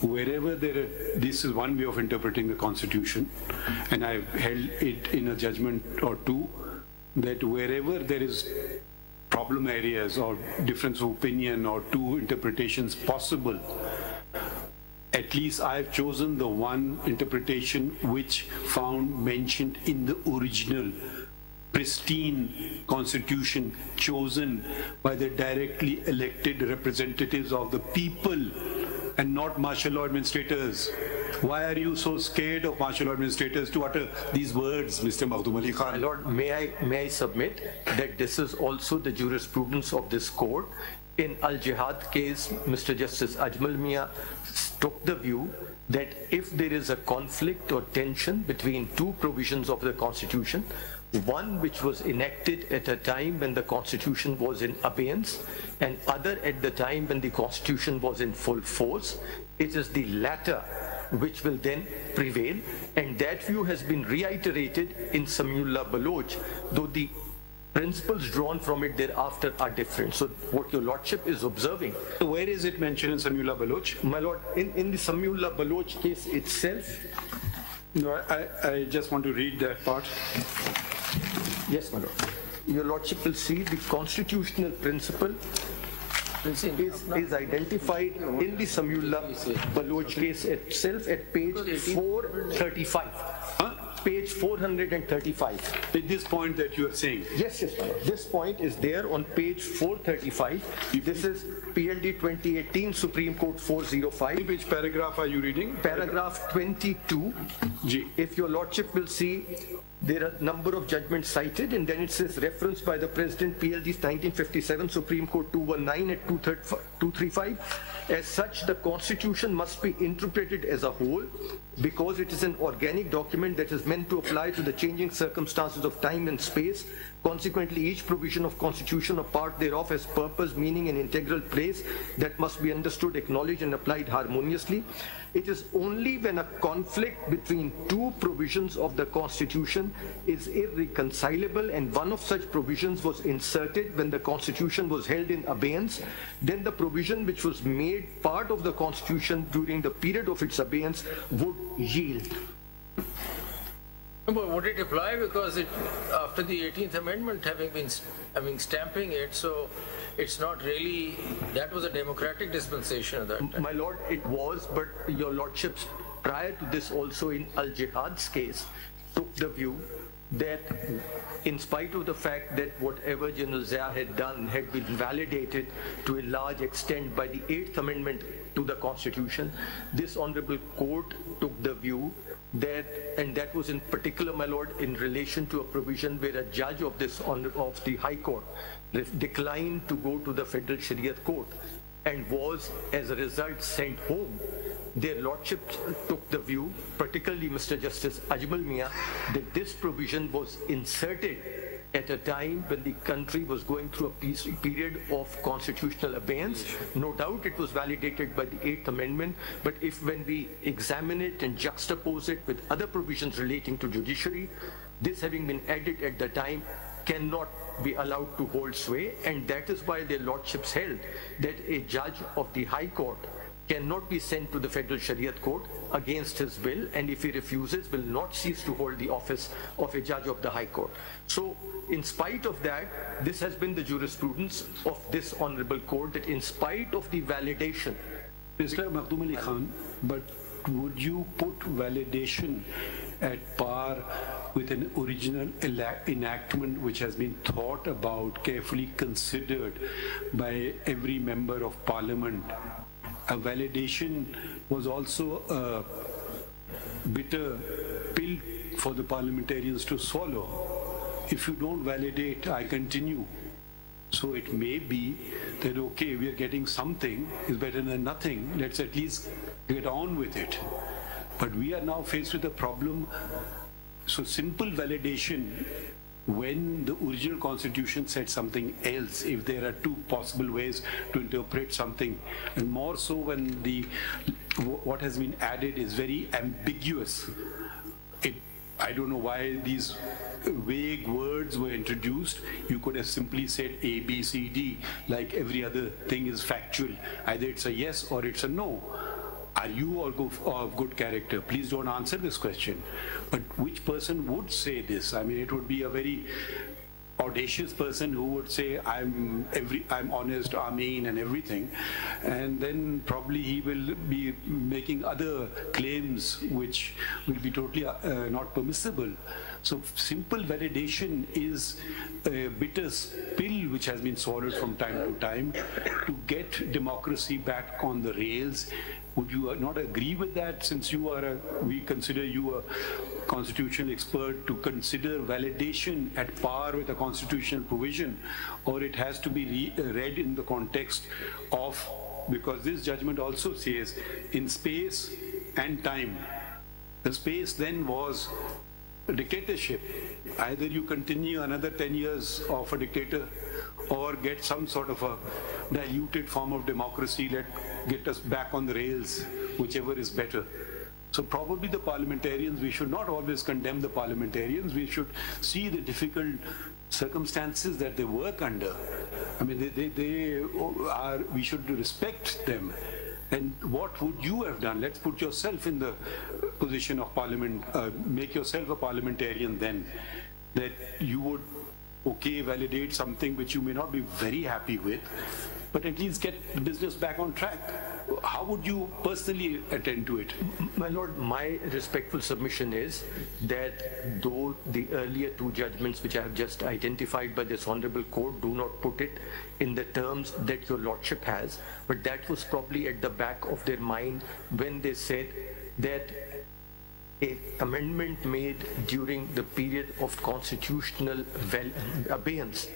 Wherever this is one way of interpreting the Constitution, and I've held it in a judgment or two, that wherever there is problem areas or difference of opinion or two interpretations possible, at least I've chosen the one interpretation which found mentioned in the original pristine constitution chosen by the directly elected representatives of the people and not martial law administrators. Why are you so scared of martial law administrators to utter these words, Mr. Makhdoom Ali Khan? My Lord, may I submit that this is also the jurisprudence of this court. In Al-Jihad case, Mr. Justice Ajmal Mia took the view that if there is a conflict or tension between two provisions of the Constitution, one which was enacted at a time when the Constitution was in abeyance and other at the time when the Constitution was in full force, it is the latter which will then prevail, and that view has been reiterated in Samiullah Baloch, though the principles drawn from it thereafter are different. So what your Lordship is observing. Where is it mentioned in Samiullah Baloch? My Lord, in the Samiullah Baloch case itself. No, I just want to read that part. Yes, my Lord. Your Lordship will see the constitutional principle is identified in the Samiullah Baloch case itself at page 435. Page 435. This point that you are saying? Yes, my Lord. This point is there on page 435. This is PLD 2018 Supreme Court 405. Which paragraph are you reading? Paragraph 22. If your Lordship will see, there are a number of judgments cited, and then it says reference by the President, PLD 1957 Supreme Court 219 at 235. As such, the Constitution must be interpreted as a whole because it is an organic document that is meant to apply to the changing circumstances of time and space. Consequently, each provision of Constitution or part thereof has purpose, meaning, and integral place that must be understood, acknowledged, and applied harmoniously. It is only when a conflict between two provisions of the Constitution is irreconcilable and one of such provisions was inserted when the Constitution was held in abeyance, then the provision which was made part of the Constitution during the period of its abeyance would yield. But would it apply because after the 18th Amendment having stamping it, so it's not really, that was a democratic dispensation at that time. My Lord, it was, but your Lordships prior to this also in Al-Jihad's case took the view that in spite of the fact that whatever General Zia had done had been validated to a large extent by the 8th Amendment to the Constitution, this Honorable Court took the view that, and that was in particular, my Lord, in relation to a provision where a judge of the High Court declined to go to the Federal Shariat Court and was as a result sent home. Their Lordships took the view, particularly Mr. Justice Ajmal Mia, that this provision was inserted at a time when the country was going through a period of constitutional abeyance. No doubt it was validated by the 8th Amendment, but when we examine it and juxtapose it with other provisions relating to judiciary, this having been added at the time cannot be allowed to hold sway, and that is why their lordships held that a judge of the High Court cannot be sent to the Federal Shariat Court against his will, and if he refuses, will not cease to hold the office of a judge of the High Court. So, in spite of that, this has been the jurisprudence of this Honorable Court, that in spite of the validation. Mr. Makhdoom Ali Khan, but would you put validation at par with an original enactment which has been thought about, carefully considered by every member of parliament? A validation was also a bitter pill for the parliamentarians to swallow. If you don't validate, I continue. So it may be that, okay, we are getting something, is better than nothing, let's at least get on with it. But we are now faced with a problem. So simple validation, when the original constitution said something else, if there are two possible ways to interpret something, and more so when what has been added is very ambiguous. I don't know why these vague words were introduced. You could have simply said A, B, C, D, like every other thing is factual. Either it's a yes or it's a no. Are you all of good character? Please don't answer this question. But which person would say this? I mean, it would be a very audacious person who would say, I'm honest, Ameen, and everything. And then probably he will be making other claims which will be totally not permissible. So simple validation is a bitter pill which has been swallowed from time to time to get democracy back on the rails. Would you not agree with that, since we consider you a constitutional expert, to consider validation at par with a constitutional provision, or it has to be read in the context of, because this judgment also says in space and time. The space then was a dictatorship. Either you continue another 10 years of a dictator or get some sort of a diluted form of democracy, get us back on the rails, whichever is better. So probably the parliamentarians, we should not always condemn the parliamentarians. We should see the difficult circumstances that they work under. I mean, we should respect them. And what would you have done? Let's put yourself in the position of parliament, make yourself a parliamentarian then, that you would, okay, validate something which you may not be very happy with, but at least get the business back on track. How would you personally attend to it? My Lord, my respectful submission is that though the earlier two judgments which I have just identified by this Honorable Court do not put it in the terms that your Lordship has, but that was probably at the back of their mind when they said that an amendment made during the period of constitutional abeyance,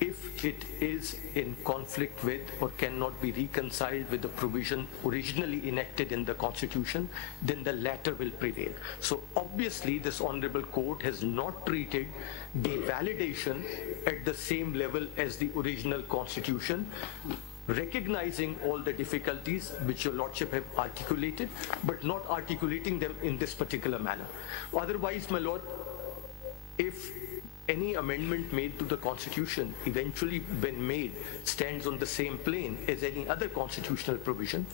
if it is in conflict with or cannot be reconciled with the provision originally enacted in the Constitution, then the latter will prevail. So obviously this Honorable Court has not treated the validation at the same level as the original Constitution, recognizing all the difficulties which your Lordship have articulated, but not articulating them in this particular manner. Otherwise, my Lord, if any amendment made to the Constitution, eventually when made, stands on the same plane as any other constitutional provision,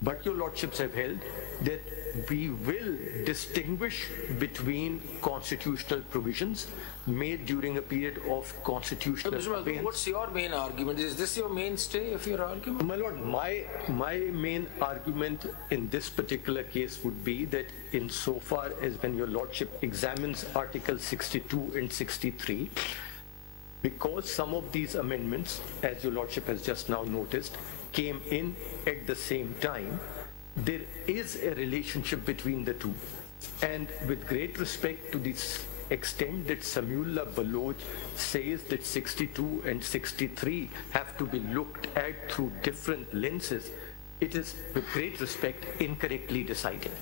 but your Lordships have held that we will distinguish between constitutional provisions made during a period of constitutional abeyance. What's your main argument? Is this your mainstay of your argument? My Lord, my main argument in this particular case would be that insofar as when your Lordship examines Article 62 and 63, because some of these amendments, as your Lordship has just now noticed, came in at the same time, there is a relationship between the two. And with great respect to this extent that Samiullah Baloch says that 62 and 63 have to be looked at through different lenses, it is with great respect incorrectly decided.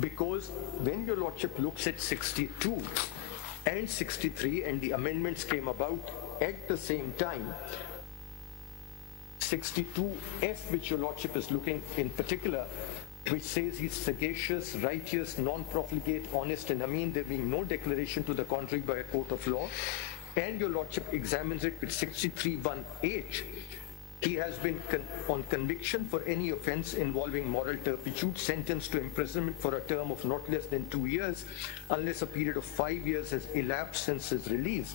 Because when your Lordship looks at 62 and 63 and the amendments came about at the same time, 62F, which your Lordship is looking in particular, which says he's sagacious, righteous, non-profligate, honest, and Ameen, there being no declaration to the contrary by a court of law. and your lordship examines it with 63(1)(h), he has been on conviction for any offence involving moral turpitude, sentenced to imprisonment for a term of not less than 2 years, unless a period of 5 years has elapsed since his release.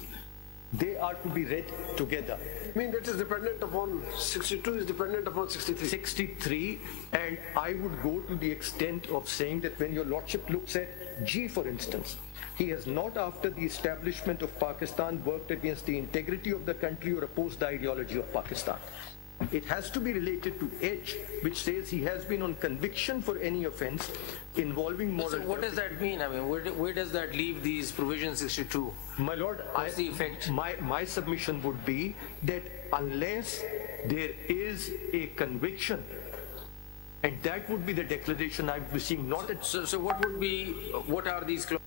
They are to be read together. I mean, that is dependent upon 62 is dependent upon 63. 63, and I would go to the extent of saying that when your lordship looks at G, for instance, he has not, after the establishment of Pakistan, worked against the integrity of the country or opposed the ideology of Pakistan. It has to be related to H, which says he has been on conviction for any offence involving moral. So what does that mean? I mean, where does that leave these provisions 62? My lord, what's the effect? My submission would be that unless there is a conviction, and that would be the declaration I would be seeing, not at... So what are these clauses?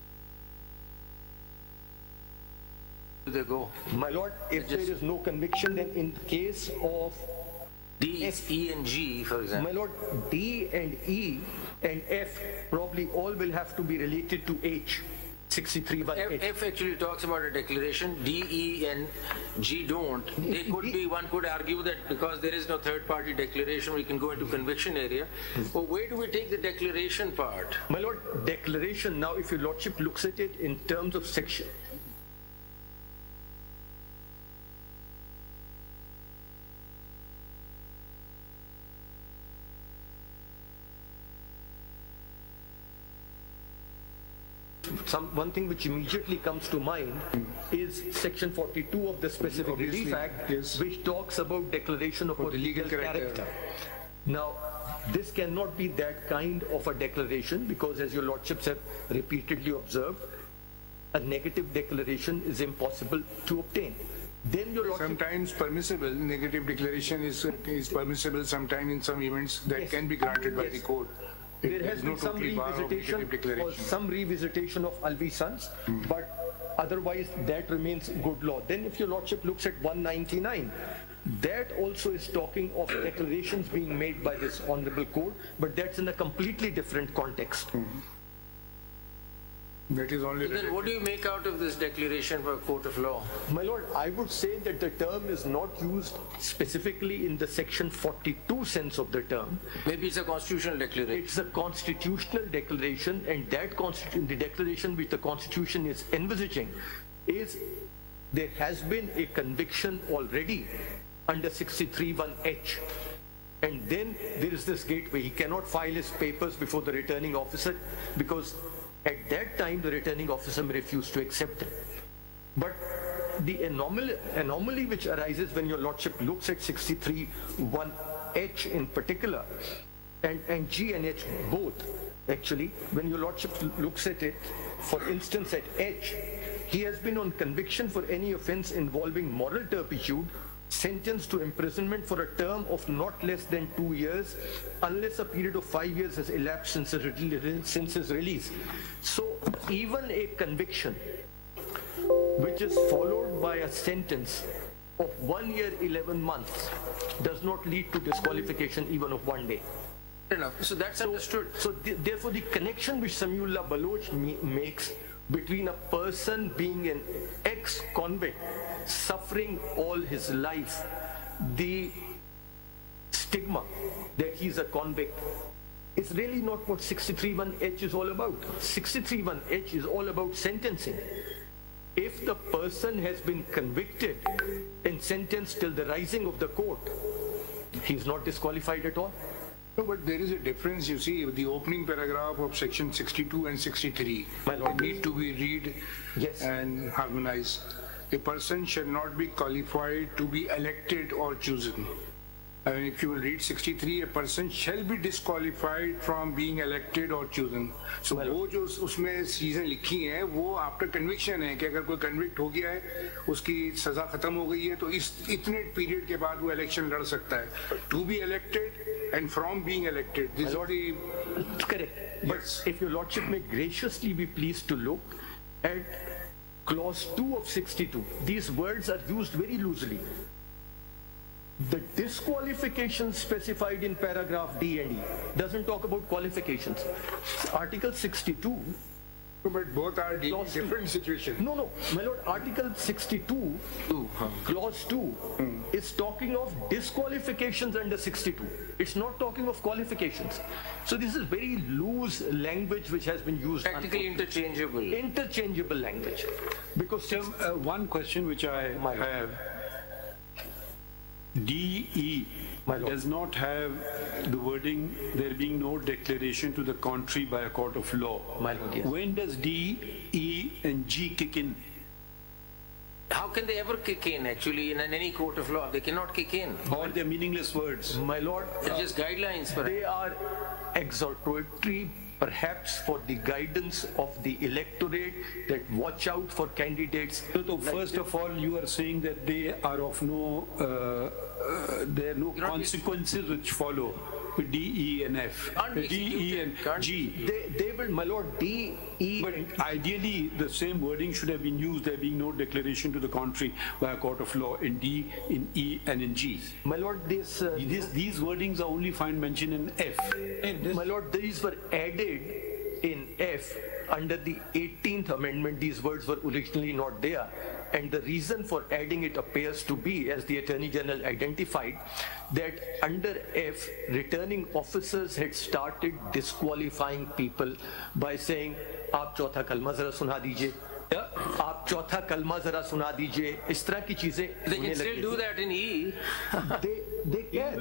They go? My lord, if there is no conviction, then in case of D, F, E and G, for example. My lord, D and E and F probably all will have to be related to H. 63(1)(h). F actually talks about a declaration. D, E and G don't. They could be, one could argue that because there is no third party declaration, we can go into conviction area. But where do we take the declaration part? My lord, declaration, now if your lordship looks at it in terms of section, one thing which immediately comes to mind is section 42 of the Specific Relief Act, which talks about declaration of a legal character. Now, this cannot be that kind of a declaration because, as your lordships have repeatedly observed, a negative declaration is impossible to obtain. Then your lordship, sometimes permissible, negative declaration is permissible sometimes in some events that can be granted by the court. There has been some revisitation of Alvi Sons, but otherwise that remains good law. Then if your lordship looks at 199, that also is talking of declarations being made by this honorable court, but that's in a completely different context. That is only. So then what do you make out of this declaration for a court of law? My lord, I would say that the term is not used specifically in the section 42 sense of the term. Maybe it's a constitutional declaration. It's a constitutional declaration, and that the declaration which the constitution is envisaging is there has been a conviction already under 63(1)(h). And then there is this gateway. He cannot file his papers before the returning officer because at that time the returning officer may refuse to accept it. But the anomaly which arises when your lordship looks at 63(1)(h) in particular, and G and H both, actually, when your lordship looks at it, for instance at H, he has been on conviction for any offence involving moral turpitude, sentenced to imprisonment for a term of not less than 2 years, unless a period of 5 years has elapsed since his release. So even a conviction which is followed by a sentence of 1 year 11 months does not lead to disqualification even of 1 day. Fair enough. So that's understood. So therefore the connection which Samiullah Baloch makes between a person being an ex-convict suffering all his life the stigma that he's a convict is really not what 63(1)(h) is all about. 63(1)(h) is all about sentencing. If the person has been convicted and sentenced till the rising of the court, he's not disqualified at all. No, but there is a difference, you see, the opening paragraph of section 62 and 63 need to be read and harmonized. A person shall not be qualified to be elected or chosen. I mean, if you will read 63, a person shall be disqualified from being elected or chosen. So वो जो उसमें चीजें लिखी हैं वो after conviction है कि अगर कोई कन्विक्ट हो गया है उसकी सजा खत्म हो गई है तो इस इतने पीरियड के बाद वो इलेक्शन लड़ सकता है. To be elected and from being elected. This is the correct. But if your lordship may graciously be pleased to look at clause 2 of 62, these words are used very loosely. The disqualification specified in paragraph D and E doesn't talk about qualifications. Article 62 But both are dealing different situations. No, my lord, Article 62, Clause 2, is talking of disqualifications under 62. It's not talking of qualifications. So this is very loose language which has been used. Practically interchangeable. Interchangeable language. Because one question which I have, DE does not have the wording, there being no declaration to the contrary by a court of law. My lord, yes. When does D, E and G kick in? How can they ever kick in actually in any court of law? They cannot kick in. Or they're meaningless words? My lord, They're just guidelines for they are exhortatory, perhaps for the guidance of the electorate, that watch out for candidates. So first of all, you are saying that they are of no, there are no consequences which follow with D, E and F. D, E and G. They will, my lord, D, E. But ideally, the same wording should have been used, there being no declaration to the contrary by a court of law in D, in E and in G. My lord, these wordings are only found mentioned in F. My lord, these were added in F under the 18th amendment. These words were originally not there. And the reason for adding it appears to be, as the Attorney General identified, that under F, returning officers had started disqualifying people by saying, "Aap chautha kalma zara suna dijiye." आप चौथा कलमा जरा सुना दीजिए, इस तरह की चीजें. They can still do that in E. They can.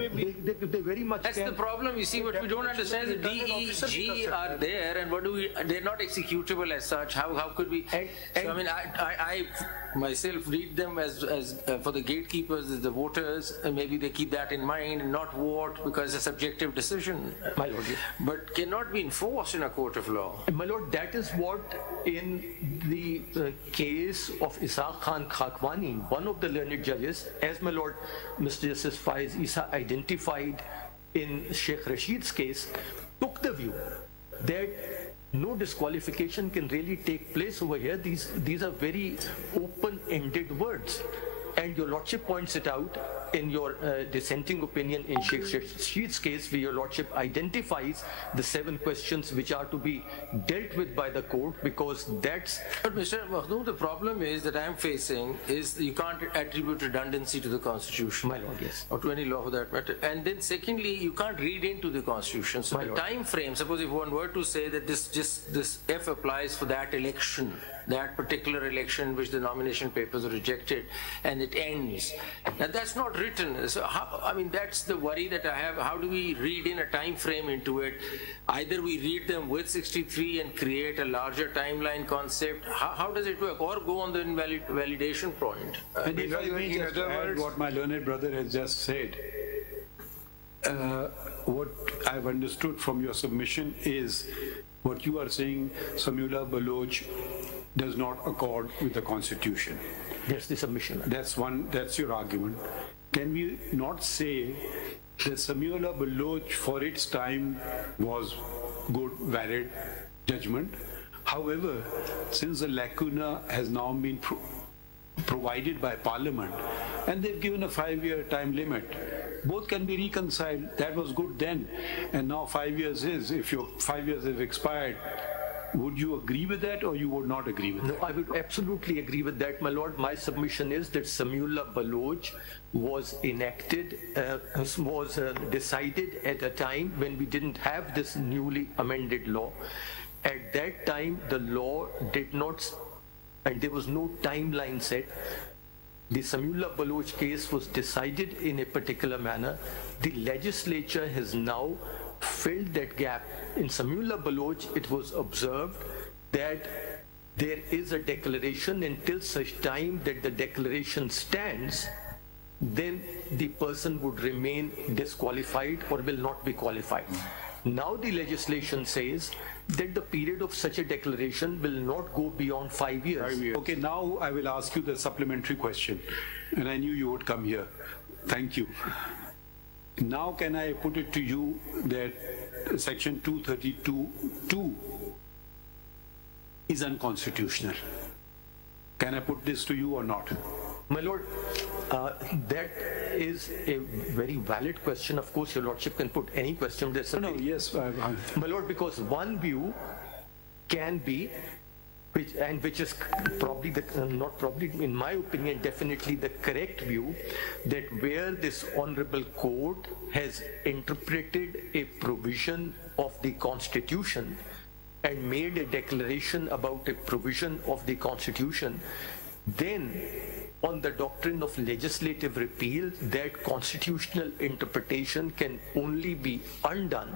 They very much That's can. the problem. You see, what we don't understand is D, E, G are there, and they're not executable as such. How could we? So, I mean, I myself read them as for the gatekeepers, as the voters, and maybe they keep that in mind and not vote because it's a subjective decision. My lord, but cannot be enforced in a court of law. My lord, that is what in the case of Ishaq Khan Khakwani, one of the learned judges, as my lord Mr. Justice Faiz Isa identified in Sheikh Rashid's case, took the view that no disqualification can really take place over here. These are very open-ended words. And your lordship points it out in your dissenting opinion in Sheikh Rashid's case, where your lordship identifies the 7 questions which are to be dealt with by the court, because that's... But Mr. Makhdoom, the problem is that I'm facing is you can't attribute redundancy to the Constitution. My lord, yes. Or to any law for that matter. And then secondly, you can't read into the Constitution. So the time frame, suppose if one were to say that this F applies for that election, that particular election which the nomination papers are rejected, and it ends. Now that's not written. So I mean, that's the worry that I have. How do we read in a time frame into it? Either we read them with 63 and create a larger timeline concept. How does it work? Or go on the validation point. And if I may just add what my learned brother has just said, what I've understood from your submission is what you are saying, Samiullah Baloch does not accord with the Constitution. That's the submission. That's your argument. Can we not say that Samiullah Baloch for its time was good, valid judgment? However, since the lacuna has now been provided by Parliament, and they've given a 5-year time limit, both can be reconciled. That was good then, and now 5 years is. If your 5 years have expired, would you agree with that, or you would not agree with that? No, I would absolutely agree with that, my lord. My submission is that Samiullah Baloch was enacted, was decided at a time when we didn't have this newly amended law. At that time, the law did not, and there was no timeline set. The Samiullah Baloch case was decided in a particular manner. The legislature has now filled that gap. In Samiullah Baloch, it was observed that there is a declaration. Until such time that the declaration stands, then the person would remain disqualified or will not be qualified. Now the legislation says that the period of such a declaration will not go beyond 5 years. Okay, now I will ask you the supplementary question, and I knew you would come here. Thank you. Now can I put it to you that Section 232(2) is unconstitutional? Can I put this to you or not? My lord, that is a very valid question. Of course, your lordship can put any question. No, yes. My lord, because one view can be which is probably not probably, in my opinion, definitely the correct view, that where this honorable court has interpreted a provision of the Constitution and made a declaration about a provision of the Constitution, then on the doctrine of legislative repeal, that constitutional interpretation can only be undone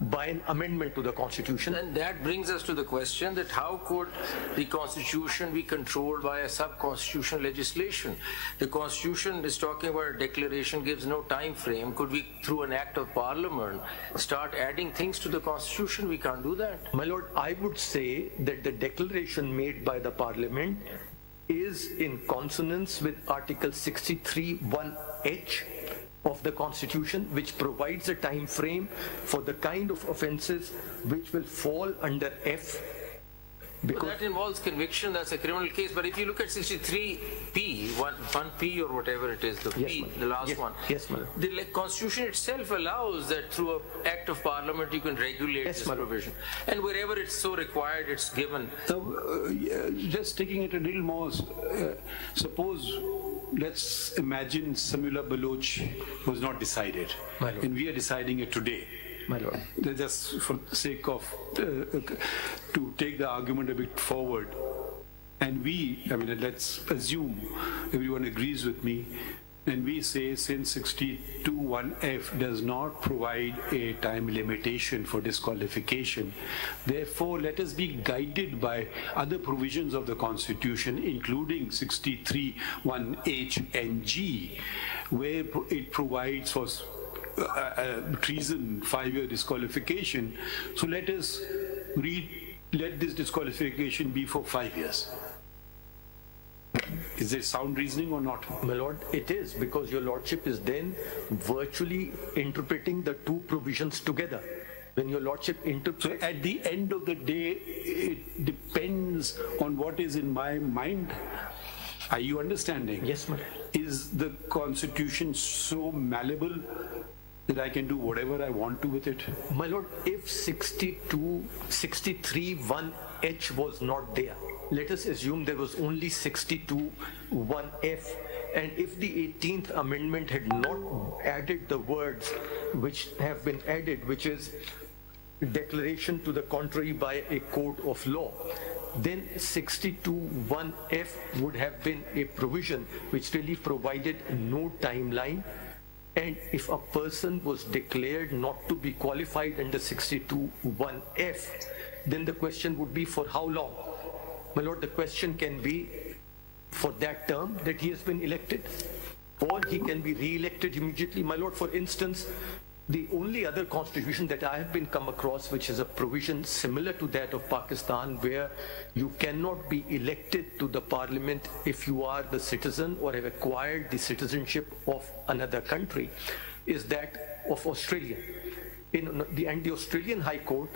by an amendment to the Constitution. And that brings us to the question that how could the Constitution be controlled by a sub-constitutional legislation? The Constitution is talking about a declaration, gives no time frame. Could we, through an act of Parliament, start adding things to the Constitution? We can't do that. My Lord, I would say that the declaration made by the Parliament is in consonance with Article 63(1)(h) of the Constitution, which provides a time frame for the kind of offences which will fall under F. Because that involves conviction, that's a criminal case. But if you look at 63P, 1P or whatever it is, the P, the last one, the Constitution itself allows that through an act of Parliament you can regulate this provision. And wherever it's so required, it's given. So, just taking it a little more, suppose, let's imagine Samula Baloch was not decided, and we are deciding it today. My Lord. Just for the sake of, to take the argument a bit forward, and let's assume everyone agrees with me, and we say since 62(1)(f) does not provide a time limitation for disqualification, therefore let us be guided by other provisions of the Constitution, including 63(1)(h) and (g), where it provides for treason, 5-year disqualification. So let us let this disqualification be for 5 years. Is it sound reasoning or not? My Lord, it is, because your Lordship is then virtually interpreting the two provisions together. When your Lordship interprets... So at the end of the day, it depends on what is in my mind. Are you understanding? Yes, my Lord. Is the Constitution so malleable that I can do whatever I want to with it? My Lord, if 63(1)(h) was not there, let us assume there was only 62(1)(f), and if the 18th Amendment had not added the words which have been added, which is declaration to the contrary by a court of law, then 62(1)(f) would have been a provision which really provided no timeline. And if a person was declared not to be qualified under 62(1)(f), then the question would be for how long? My Lord, the question can be for that term that he has been elected, or he can be re-elected immediately. My Lord, for instance, the only other constitution that I have been come across which is a provision similar to that of Pakistan, where you cannot be elected to the parliament if you are the citizen or have acquired the citizenship of another country, is that of Australia. And the Australian High Court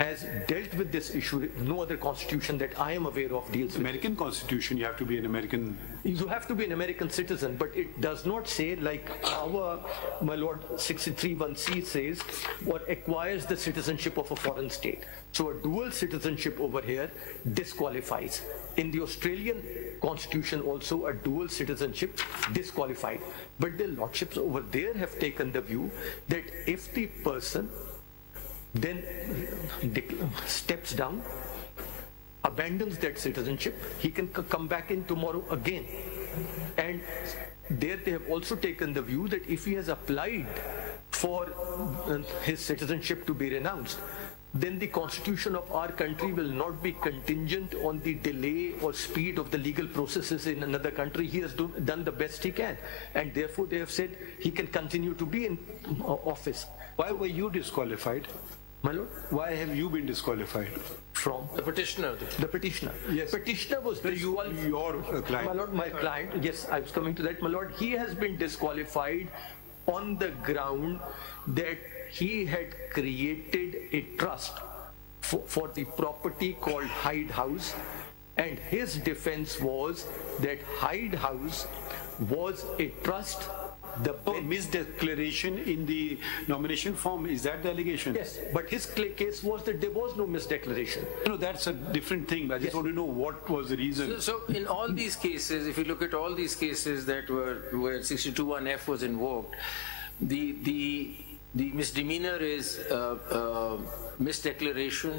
has dealt with this issue. No other constitution that I am aware of deals with. American Constitution, you have to be an American... You have to be an American citizen, but it does not say like our, my Lord, 63(1)(c) says, or acquires the citizenship of a foreign state. So a dual citizenship over here disqualifies. In the Australian Constitution also, a dual citizenship disqualified. But the lordships over there have taken the view that if the person then steps down, abandons that citizenship, he can come back in tomorrow again. And there they have also taken the view that if he has applied for his citizenship to be renounced, then the constitution of our country will not be contingent on the delay or speed of the legal processes in another country. He has done the best he can, and therefore they have said he can continue to be in office. Why were you disqualified? My Lord? Why have you been disqualified? From? The petitioner. The petitioner. Yes. Petitioner was disqualified. Your client. My Lord, my client, yes, I was coming to that. My Lord, he has been disqualified on the ground that he had created a trust for the property called Hyde House, and his defense was that Hyde House was a trust the misdeclaration in the nomination form, is that the allegation? Yes, but his case was that there was no misdeclaration. No, that's a different thing. I just want to know what was the reason. So in all these cases, if you look at all these cases that were where 62(1)(f) was invoked, the misdemeanor is misdeclaration,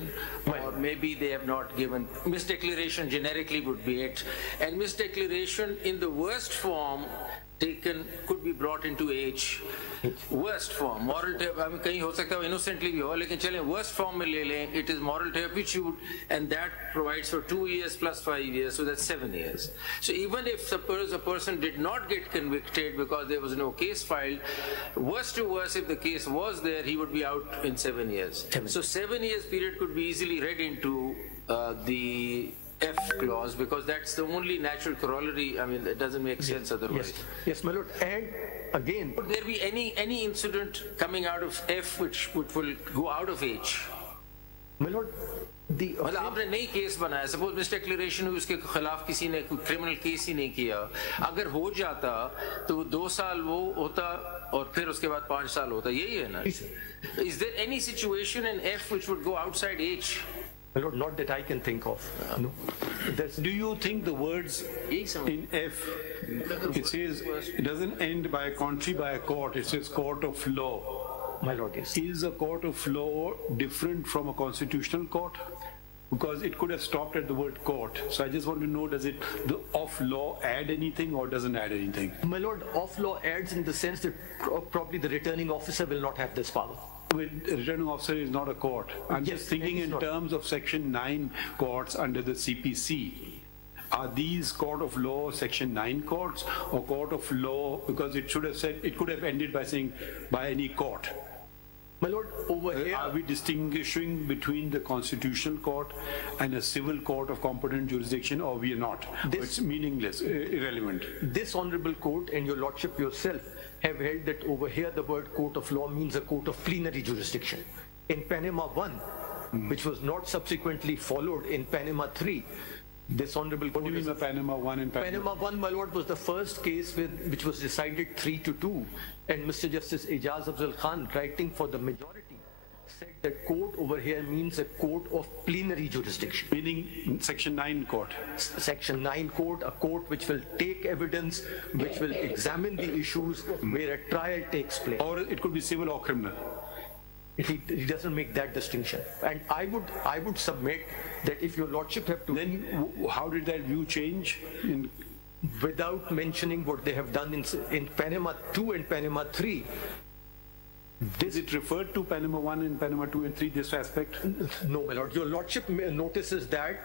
or maybe they have not given. Misdeclaration generically would be it, and misdeclaration in the worst form taken could be brought into H. Worst form, moral turpitude, कहीं हो सकता है innocently भी हो, लेकिन चलें worst form में ले लें, it is moral turpitude, and that provides for 2 years plus 5 years, so that's 7 years. So even if suppose a person did not get convicted because there was no case filed, worst to worst, if the case was there, he would be out in 7 years. So 7 years period could be easily read into the F clause, because that's the only natural corollary. I mean, it doesn't make sense otherwise. Yes, my lord. And again, would there be any incident coming out of F which will go out of H? My lord, मतलब आपने नई case बनाया, suppose मिसडिक्लेरेशन हुई, उसके खिलाफ किसी ने कोई क्रिमिनल केस ही नहीं किया, अगर हो जाता तो 2 साल वो होता और फिर उसके बाद 5 साल होता, यही है ना? Is there any situation in F which would go outside H? My lord, not that I can think of. No. Do you think the words in F, it says, it doesn't end by a country, by a court, it says court of law. My lord, yes. Is a court of law different from a constitutional court? Because it could have stopped at the word court. So I just want to know, does it, the of law add anything or doesn't add anything? My lord, of law adds in the sense that probably the returning officer will not have this power. Well, returning officer is not a court. I'm just thinking in terms of Section 9 courts under the CPC. Are these court of law Section 9 courts or court of law? Because it should have said, it could have ended by saying by any court. My lord, over here, are we distinguishing between the constitutional court and a civil court of competent jurisdiction, or we are not? It's meaningless, irrelevant. This honorable court and your lordship yourself have held that over here the word court of law means a court of plenary jurisdiction. In Panama 1, which was not subsequently followed in Panama 3, this honorable court... What do you mean by Panama 1 and Panama 1, my lord, was the first case which was decided 3-2, and Mr. Justice Ijaz Afzal Khan, writing for the majority, said that court over here means a court of plenary jurisdiction. Meaning Section 9 court. Section 9 court, a court which will take evidence, which will examine the issues where a trial takes place. Or it could be civil or criminal. He doesn't make that distinction. And I would submit that if your lordship have to... Then how did that view change? Without mentioning what they have done in Panama 2 and Panama 3, Is it referred to Panama 1 and Panama 2 and 3, this aspect? No, my lord. Your lordship notices that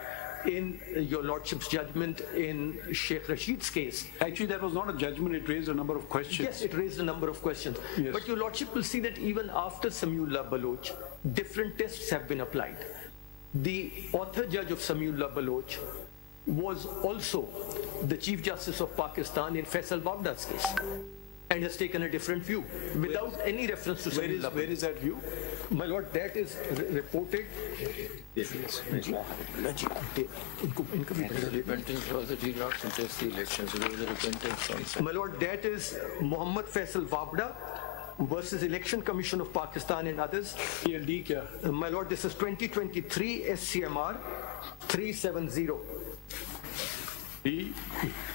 in your lordship's judgment in Sheikh Rashid's case. Actually, that was not a judgment. It raised a number of questions. Yes, it raised a number of questions. Yes. But your lordship will see that even after Samiullah Baloch, different tests have been applied. The author judge of Samiullah Baloch was also the Chief Justice of Pakistan in Faisalabad's case, and has taken a different view without any reference to Samiullah Baloch. Where is that view? My lord, that is reported. My lord, that is Muhammad Faisal Wabda versus Election Commission of Pakistan and others. My lord, this is 2023 SCMR 370.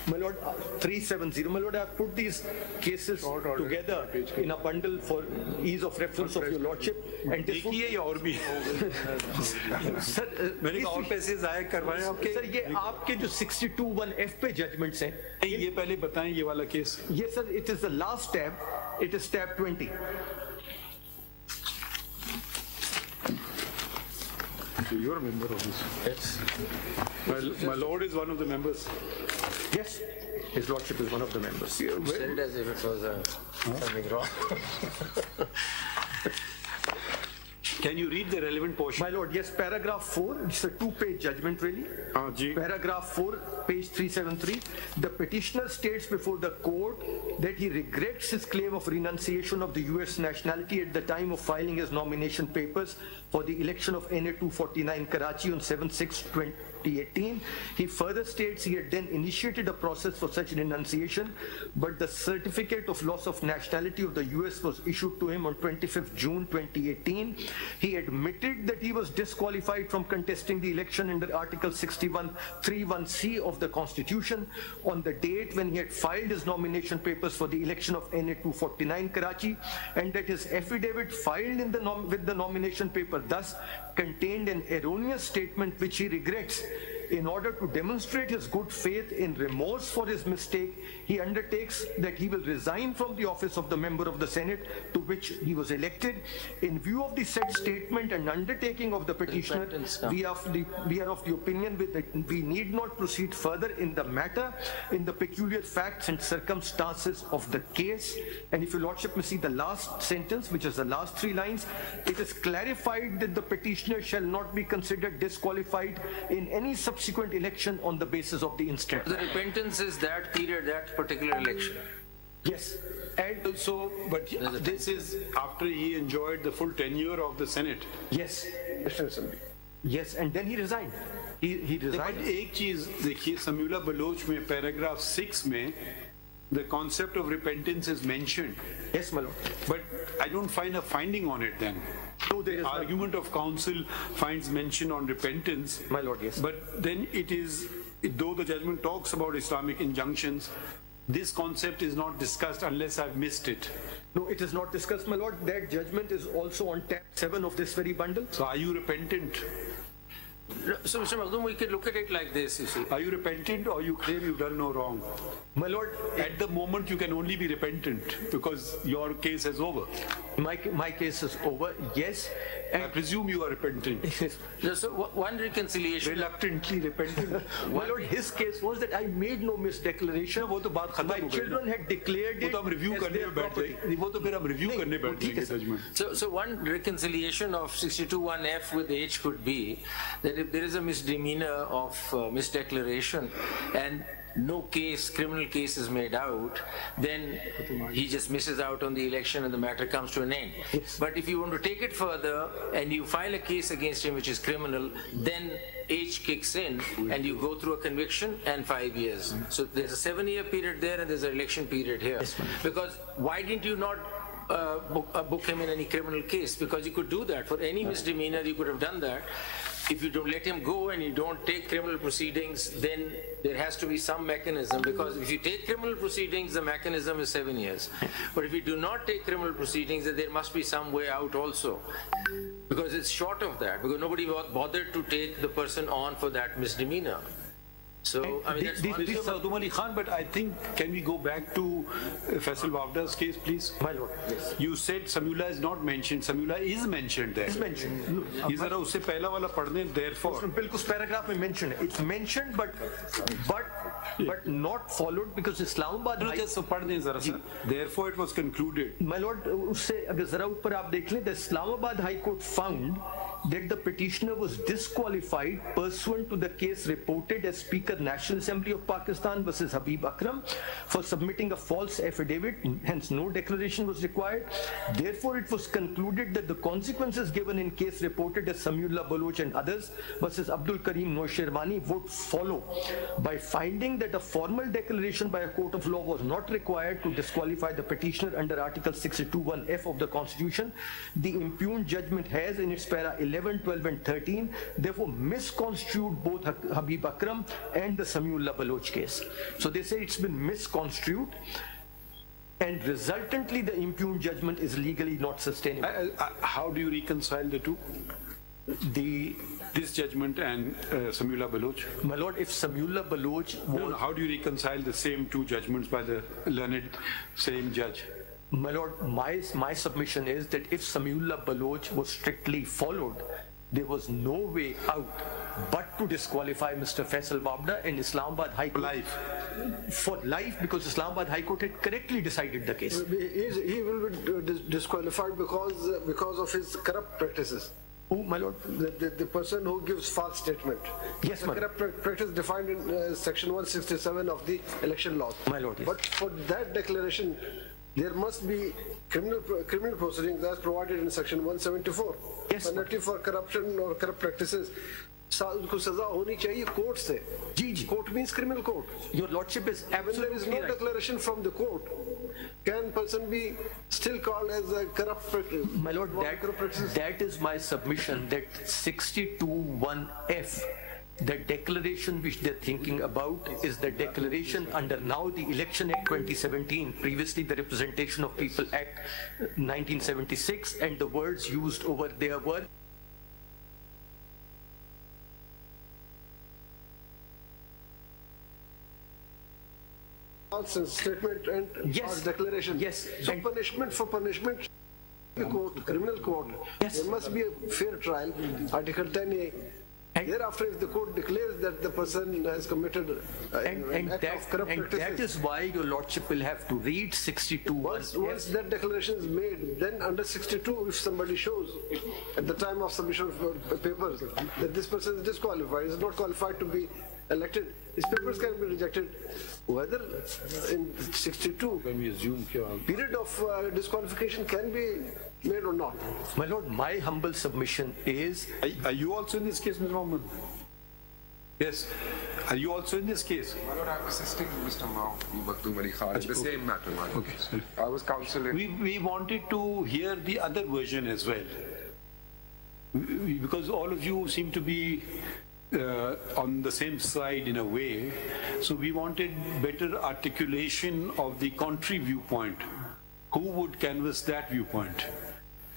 My lord, 370. My lord, I have put these cases together in a bundle for ease of reference of your lordship. And this sir, मैंने और पैसे जाया करवाए आपके? Sir, ये आपके जो 62(1)(f पे judgments हैं, ये पहले बताएं ये वाला case. Yes, sir. It is the last tab. It is tab 20. So you're a member of this? Yes. My lord is one of the members. Yes. His lordship is one of the members. Said it as if it was something wrong. Can you read the relevant portion? My lord, yes, paragraph 4, it's a 2-page judgment really. Paragraph 4, page 373. The petitioner states before the court that he regrets his claim of renunciation of the US nationality at the time of filing his nomination papers for the election of NA 249 Karachi on 7/6/20 2018. He further states he had then initiated a process for such renunciation, but the certificate of loss of nationality of the US was issued to him on 25th June 2018. He admitted that he was disqualified from contesting the election under Article 61(3)(1)(c) of the Constitution on the date when he had filed his nomination papers for the election of NA 249 Karachi, and that his affidavit filed in with the nomination paper thus contained an erroneous statement which he regrets. In order to demonstrate his good faith in remorse for his mistake, he undertakes that he will resign from the office of the member of the Senate to which he was elected. In view of the said statement and undertaking of the petitioner, we are of the opinion that we need not proceed further in the matter in the peculiar facts and circumstances of the case. And if your lordship may see the last sentence, which is the last 3 lines, it is clarified that the petitioner shall not be considered disqualified in any subsequent election on the basis of the instant. The repentance is that period, that particular election. Yes. And so, but this is after he enjoyed the full tenure of the Senate. Yes. Yes, and then he resigned. He resigned. But एक चीज देखिए, Samula Bloch में paragraph 6 में the concept of repentance is mentioned. Yes, my lord. But I don't find a finding on it then. No, there is the argument of counsel finds mention on repentance. My lord, yes. But then it is, though the judgment talks about Islamic injunctions, this concept is not discussed unless I've missed it. No, it is not discussed, my lord. That judgment is also on tab 7 of this very bundle. So are you repentant? So, Mr. Makhdoom, we could look at it like this, you see. Are you repentant or you claim you've done no wrong? My lord, at the moment you can only be repentant because your case is over. My case is over, yes. And I presume you are repentant. So one reconciliation. Reluctantly repentant. My lord, his case was that I made no misdeclaration. My children had declared it as their property. So one reconciliation of 62(1)(f) with H could be that if there is a misdemeanor of misdeclaration and no criminal case is made out, then he just misses out on the election and the matter comes to an end. Yes. But if you want to take it further and you file a case against him which is criminal, then H kicks in and you go through a conviction and 5 years. So there's a 7-year period there and there's an election period here. Yes, because why didn't you not book him in any criminal case? Because you could do that. For any misdemeanor, you could have done that. If you don't let him go and you don't take criminal proceedings, then there has to be some mechanism, because if you take criminal proceedings, the mechanism is 7 years. But if you do not take criminal proceedings, then there must be some way out also, because it's short of that, because nobody bothered to take the person on for that misdemeanor. So, I mean, that's Mr. Khan, but I think, can we go back to Faisalabad's case, please? My lord, yes. You said Samula is not mentioned. Samula is mentioned there. It's mentioned. Is there उससे पहला वाला पढ़ने, therefore? बिल्कुल paragraph में mentioned है. It's mentioned, but not followed, because Islamabad. No, just पढ़ दें जरा सा. Therefore, it was concluded. My lord, उससे अगर जरा ऊपर आप देख लें, the Islamabad High Court found that the petitioner was disqualified pursuant to the case reported as Speaker National Assembly of Pakistan versus Habib Akram for submitting a false affidavit, hence no declaration was required. Therefore, it was concluded that the consequences given in case reported as Samiullah Baloch and others versus Abdul Karim Noshirwani would follow. By finding that a formal declaration by a court of law was not required to disqualify the petitioner under Article 62(1)(f) of the Constitution, the impugned judgment has in its para 11, 12 and 13 therefore misconstrued both Habib Akram and the Samiullah Baloch case. So they say it's been misconstrued, and resultantly the impugned judgment is legally not sustainable. How do you reconcile the two? This judgment and Samiullah Baloch? My lord, if Samiullah Baloch was... No, how do you reconcile the same two judgments by the learned same judge? My lord, my submission is that if Samiullah Baloch was strictly followed, there was no way out but to disqualify Mr. Faisalabad and Islamabad High Court. For life, because Islamabad High Court had correctly decided the case. He will be disqualified because of his corrupt practices. Oh, my lord. The person who gives false statement. Yes, my lord. Corrupt practice defined in section 167 of the election law. My lord, yes. But for that declaration, there must be criminal proceedings as provided in section 174. Yes, penalty for corruption or corrupt practices. उनको सजा होनी चाहिए court से. जी जी. Court means criminal court. Your Lordship is When there absolutely is no right. declaration from the court, can person be still called as a corrupt practice? My Lord, that is my submission, that 62(1)(f, the declaration which they're thinking about is the declaration under now the Election Act 2017, previously the Representation of People Act 1976, and the words used over there were statement and Yes. declaration. Yes. So And- punishment for punishment, the court, criminal court, Yes. there must be a fair trial. Article 10A. And- Thereafter, if the court declares that the person has committed an act of corrupt and that practices, is why your Lordship will have to read 62(1)(f. once that declaration is made, then under 62, if somebody shows at the time of submission of papers that this person is disqualified, is not qualified to be elected, his papers can be rejected. Whether in 62 period of disqualification can be made or not. My Lord, my humble submission is Are you also in this case, Mr. Mohammed? Yes. Are you also in this case? My Lord, I'm assisting Mr. Maktoum Ali Khan. It's the same matter, my Lord. Okay, sorry. I was counsel in... We wanted to hear the other version as well. Because all of you seem to be on the same side in a way. So we wanted better articulation of the contrary viewpoint. Who would canvass that viewpoint?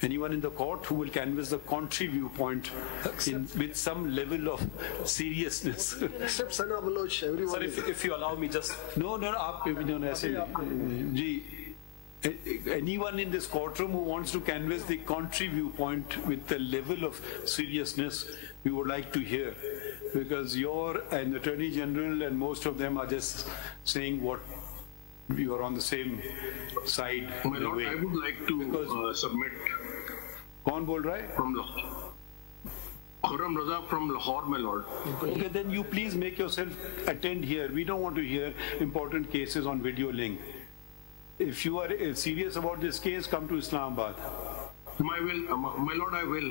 Anyone in the court who will canvass the contrary viewpoint with some level of seriousness? Except Sana Baloch, everyone. Sir, if you allow me just... No, anyone in this courtroom who wants to canvass the contrary viewpoint with the level of seriousness, we would like to hear. Because you're an Attorney General and most of them are just saying what you are on the same side. My Lord, I would like to submit. कौन बोल रहा है? From Lahore. Khurram Raza from Lahore, my Lord. Okay, then you please make yourself attend here. We don't want to hear important cases on video link. If you are serious about this case, come to Islamabad. My Lord, I will.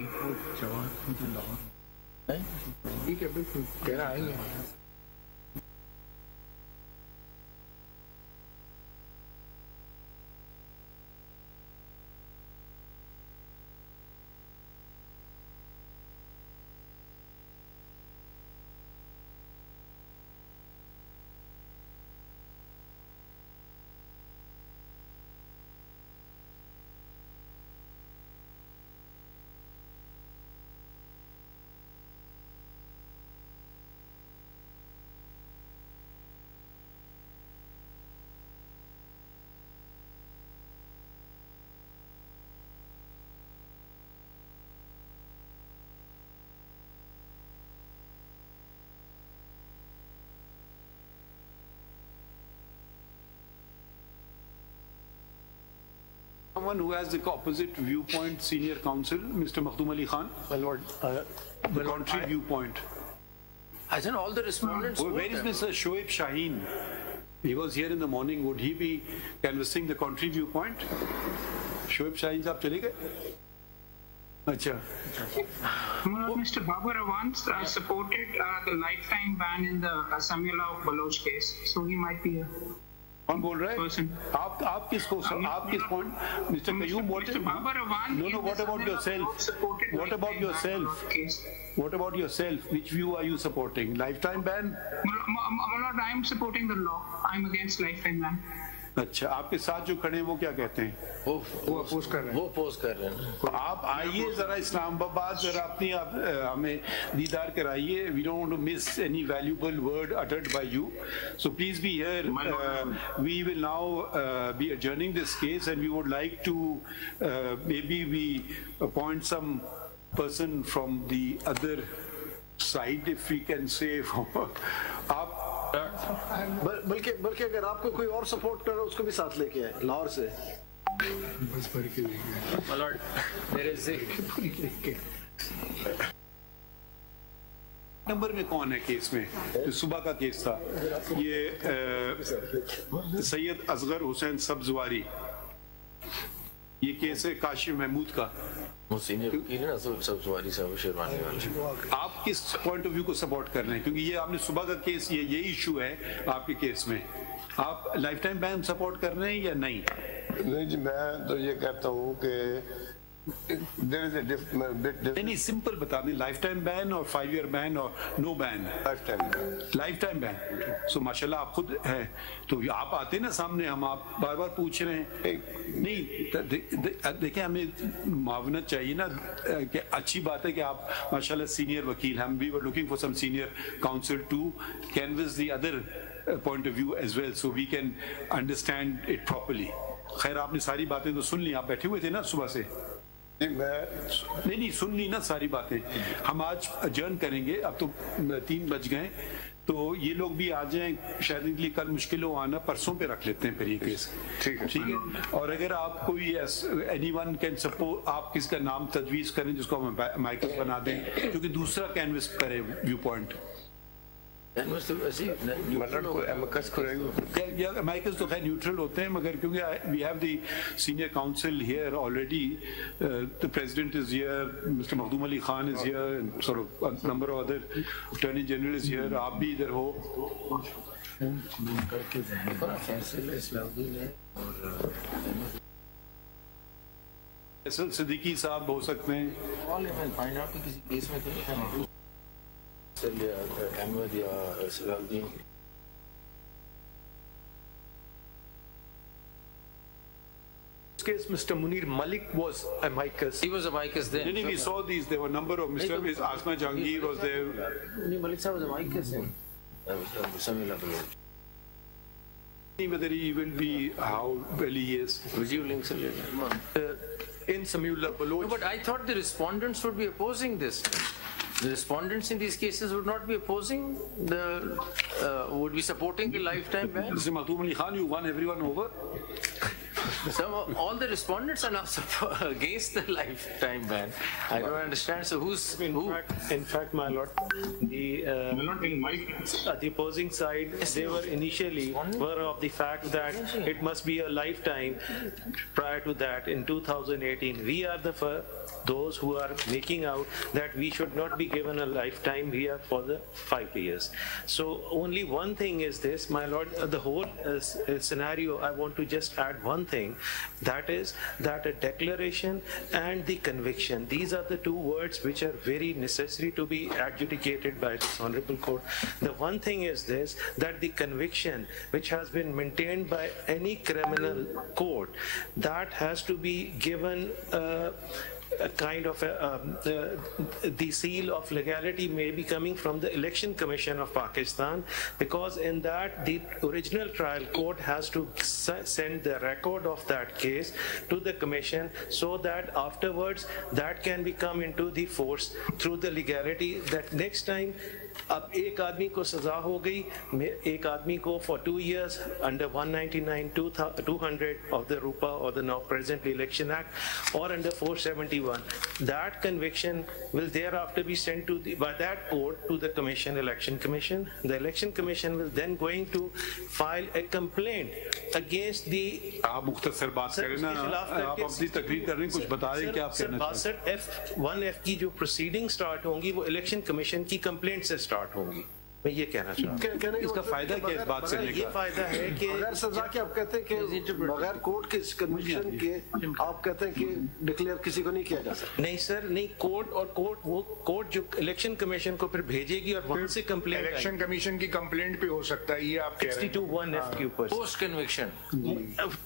Someone who has the opposite viewpoint, senior counsel, Mr. Maktoum Ali Khan. My Lord, the contrary viewpoint. I think all the respondents. Where is Mr. Shoaib Shaheen? He was here in the morning. Would he be canvassing the contrary viewpoint? Shoaib Shaheen साहब चले गए? अच्छा. Mr. Babar Awans supported the lifetime ban in the Samuel of Baloch case, so he might be a कौन बोल रहा है? आप किसको आप किस पॉइंट मिस्टर कयूम बोलते हैं? No, what about yourself? What about yourself? What about yourself? Which view are you supporting? Lifetime ban? Lord, I am supporting the law. I am against lifetime ban. अच्छा, आपके साथ जो खड़े हैं वो क्या कहते हैं? वो अपोज कर रहे हैं। वो अपोज कर रहे हैं। तो आप आइए जरा इस्लामाबाद जरा अपनी हमें दीदार कराइए. We don't want to miss any valuable word uttered by you. So please be here. We will now be adjourning this case, and we would like to maybe we appoint some person from the other side, if we can say. आप बल्कि अगर आपको कोई और support कर रहा है उसको भी साथ लेके आए लाहौर से. My Lord, there is a number में कौन है केस में? जो सुबह का केस था ये सैयद असगर हुसैन सब्जवारी. ये केस है काशिफ महमूद का. آپ کس پوائنٹ آف ویو کو سپورٹ کر رہے ہیں؟ کیونکہ یہ آپ نے صبح کا کیس یہی ایشو ہے آپ کے کیس میں، آپ لائف ٹائم بین سپورٹ کر رہے ہیں یا نہیں؟ نہیں جی، میں تو یہ کہتا ہوں کہ نہیں سمپل بتا دیں، لائف ٹائم بین اور 5 year بین اور نو بین؟ لائف ٹائم بین. سو ماشاء اللہ آپ خود ہیں تو آپ آتے ہیں نا سامنے، ہم آپ بار بار پوچھ رہے ہیں. نہیں دیکھیں ہمیں معاونت چاہیے نا، کہ اچھی بات ہے کہ آپ ماشاء اللہ سینئر وکیل، ہم بھی looking for some senior counsel to canvas the other point of view as well so we can understand it properly. خیر آپ نے ساری باتیں تو سن لی، آپ بیٹھے ہوئے تھے نا صبح سے؟ نہیں سن لی نا ساری باتیں. ہم آج اجرن کریں گے، اب تو 3 بج گئے، تو یہ لوگ بھی آ جائیں، شاید ان کے لیے کل مشکل ہو آنا، پرسوں پہ رکھ لیتے ہیں پھر یہ کیس. ٹھیک ہے. اور اگر آپ کوئی اینی ون کین سپورٹ، آپ کس کا نام تجویز کریں جس کو ہم مائیکل بنا دیں، کیونکہ دوسرا کینوس کرے ویو پوائنٹ. مائیکل تو خیر نیوٹرل ہوتے ہیں، مگر کیونکہ we have the senior counsel here already, the president is here, Mr. Makhdoom Ali Khan is here, and sort of a number of other attorney general is here. آپ بھی ادھر ہو. فیصل صدیقی صاحب ہو سکتے ہیں. Case, Mr. Munir Malik was amicus. He was amicus then. We saw these. There were a number of Mr. Asma Jahangir was there. Munir Malik was amicus then. Whether he will be, how well he is. Visual links in Samula Baloch. No, but I thought the respondents would be opposing this. The respondents in these cases would not be opposing would be supporting the lifetime ban. Mr. Maktoum Ali Khan, you won everyone over. All the respondents are now against the lifetime ban. I don't understand. So in fact, my lord, the opposing side, they were initially were of the fact that it must be a lifetime. Prior to that, in 2018, we are those who are making out that we should not be given a lifetime here for the 5 years. So only one thing is this, my lord, the whole scenario, I want to just add one thing, that is that a declaration and the conviction, these are the 2 words which are very necessary to be adjudicated by this honorable court. The one thing is this, that the conviction which has been maintained by any criminal court, that has to be given a kind of the seal of legality may be coming from the Election Commission of Pakistan, because in that the original trial court has to send the record of that case to the commission, so that afterwards that can be come into the force through the legality, that next time اب ایک آدمی کو سزا ہو گئی، ایک آدمی کو for 2 years under 199 200 of the RUPA or the now present Election Act or under 471, that conviction will thereafter be sent to by that court to the commission, Election Commission. The Election Commission will then going to file a complaint against the آپ مختصر بات کریں نا، آپ اپنی تقریر کر رہے ہیں، کچھ بتا رہے ہیں کہ آپ کہنا چاہتے ہیں. 1F کی جو پروسیڈنگ سٹارٹ ہوں گی وہ الیکشن کمیشن کی کمپلینٹ سے سٹارٹ ہوں گی. میں یہ کہنا چاہتا ہوں اس کا فائدہ کیا اس بات کرنے کا؟ یہ فائدہ ہے کہ بغیر سزا کے آپ کہتے ہیں کہ بغیر کورٹ کے کنوکشن کے آپ کہتے ہیں کہ ڈکلیئر کسی کو نہیں کیا جا سکتا. نہیں سر، نہیں، کورٹ اور وہ کورٹ جو الیکشن کمیشن کو پھر بھیجے گی اور وہاں سے کمپلینٹ الیکشن کمیشن کی کمپلینٹ پہ ہو سکتا ہے، یہ آپ کہہ رہے ہیں 62(1)(f) کے اوپر پوسٹ کنوکشن.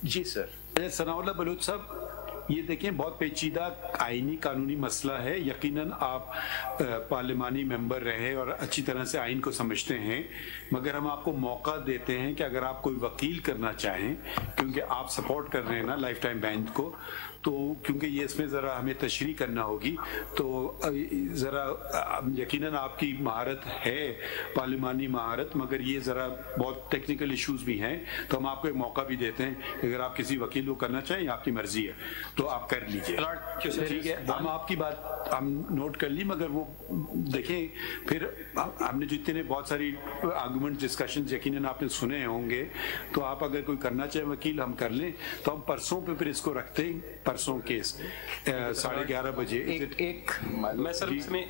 جی سر. ثناء اللہ بلوچ صاحب، یہ دیکھیں بہت پیچیدہ آئینی قانونی مسئلہ ہے. یقیناً آپ پارلیمانی ممبر رہے اور اچھی طرح سے آئین کو سمجھتے ہیں، مگر ہم آپ کو موقع دیتے ہیں کہ اگر آپ کوئی وکیل کرنا چاہیں، کیونکہ آپ سپورٹ کر رہے ہیں نا لائف ٹائم بین کو، تو کیونکہ یہ اس میں ذرا ہمیں تشریح کرنا ہوگی، تو ذرا یقیناً آپ کی مہارت ہے پارلیمانی مہارت، مگر یہ ذرا بہت ٹیکنیکل ایشوز بھی ہیں، تو ہم آپ کو ایک موقع بھی دیتے ہیں کہ اگر آپ کسی وکیل کو کرنا چاہیں، آپ کی مرضی ہے تو آپ کر لیجیے. ٹھیک ہے، ہم آپ کی بات हम नोट कर ली, मगर वो देखें फिर हमने जितने बहुत सारी आर्गुमेंट डिस्कशन यकीनन आपने सुने होंगे, तो आप अगर कोई करना चाहे वकील हम कर लें, तो हम परसों पे फिर इसको रखते हैं, परसों केस 11:30 बजे। मैं सर इसमें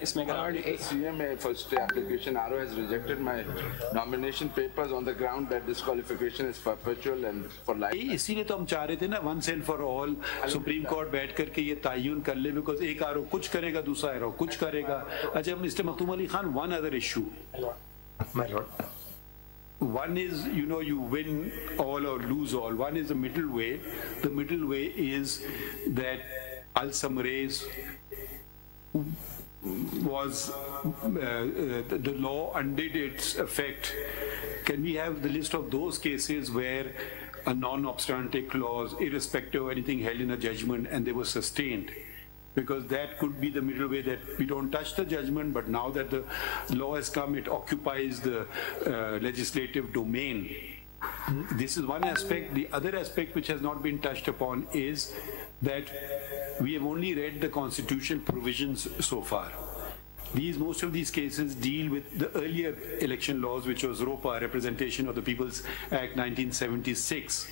CMA first application RO has rejected my nomination papers on the ground that disqualification is perpetual and for life. इसीलिए तो हम चाह रहे थे ना once and for all supreme court बैठ करके ये तायुन कर ले, बिकॉज एक आरओ कुछ करेगा, दूसरा आरओ कुछ करेगा। अच्छा mister Makhdoom Ali Khan, one other issue, My lord. one is, you know, you win all or lose all. One is the middle way. The middle way is that Al-Samrez was the law undid its effect. Can we have the list of those cases where a non-obstante clause, irrespective of anything held in a judgment, and they were sustained? Because that could be the middle way, that we don't touch the judgment, but now that the law has come, it occupies the legislative domain. This is one aspect. The other aspect which has not been touched upon is that we have only read the constitutional provisions so far. Most of these cases deal with the earlier election laws, which was ROPA, Representation of the People's Act 1976.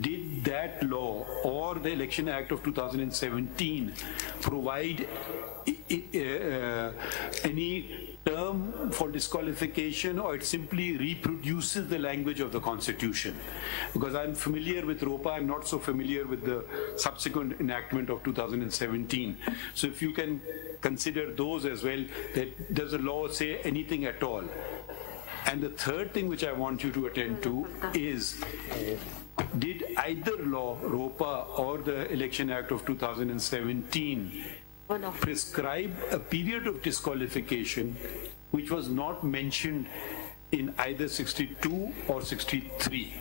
Did that law or the Election Act of 2017 provide any term for disqualification, or it simply reproduces the language of the Constitution? Because I'm familiar with ROPA, I'm not so familiar with the subsequent enactment of 2017. So if you can consider those as well, that does the law say anything at all? And the third thing which I want you to attend to is, did either law, ROPA or the Election Act of 2017, prescribe a period of disqualification which was not mentioned in either 62 or 63?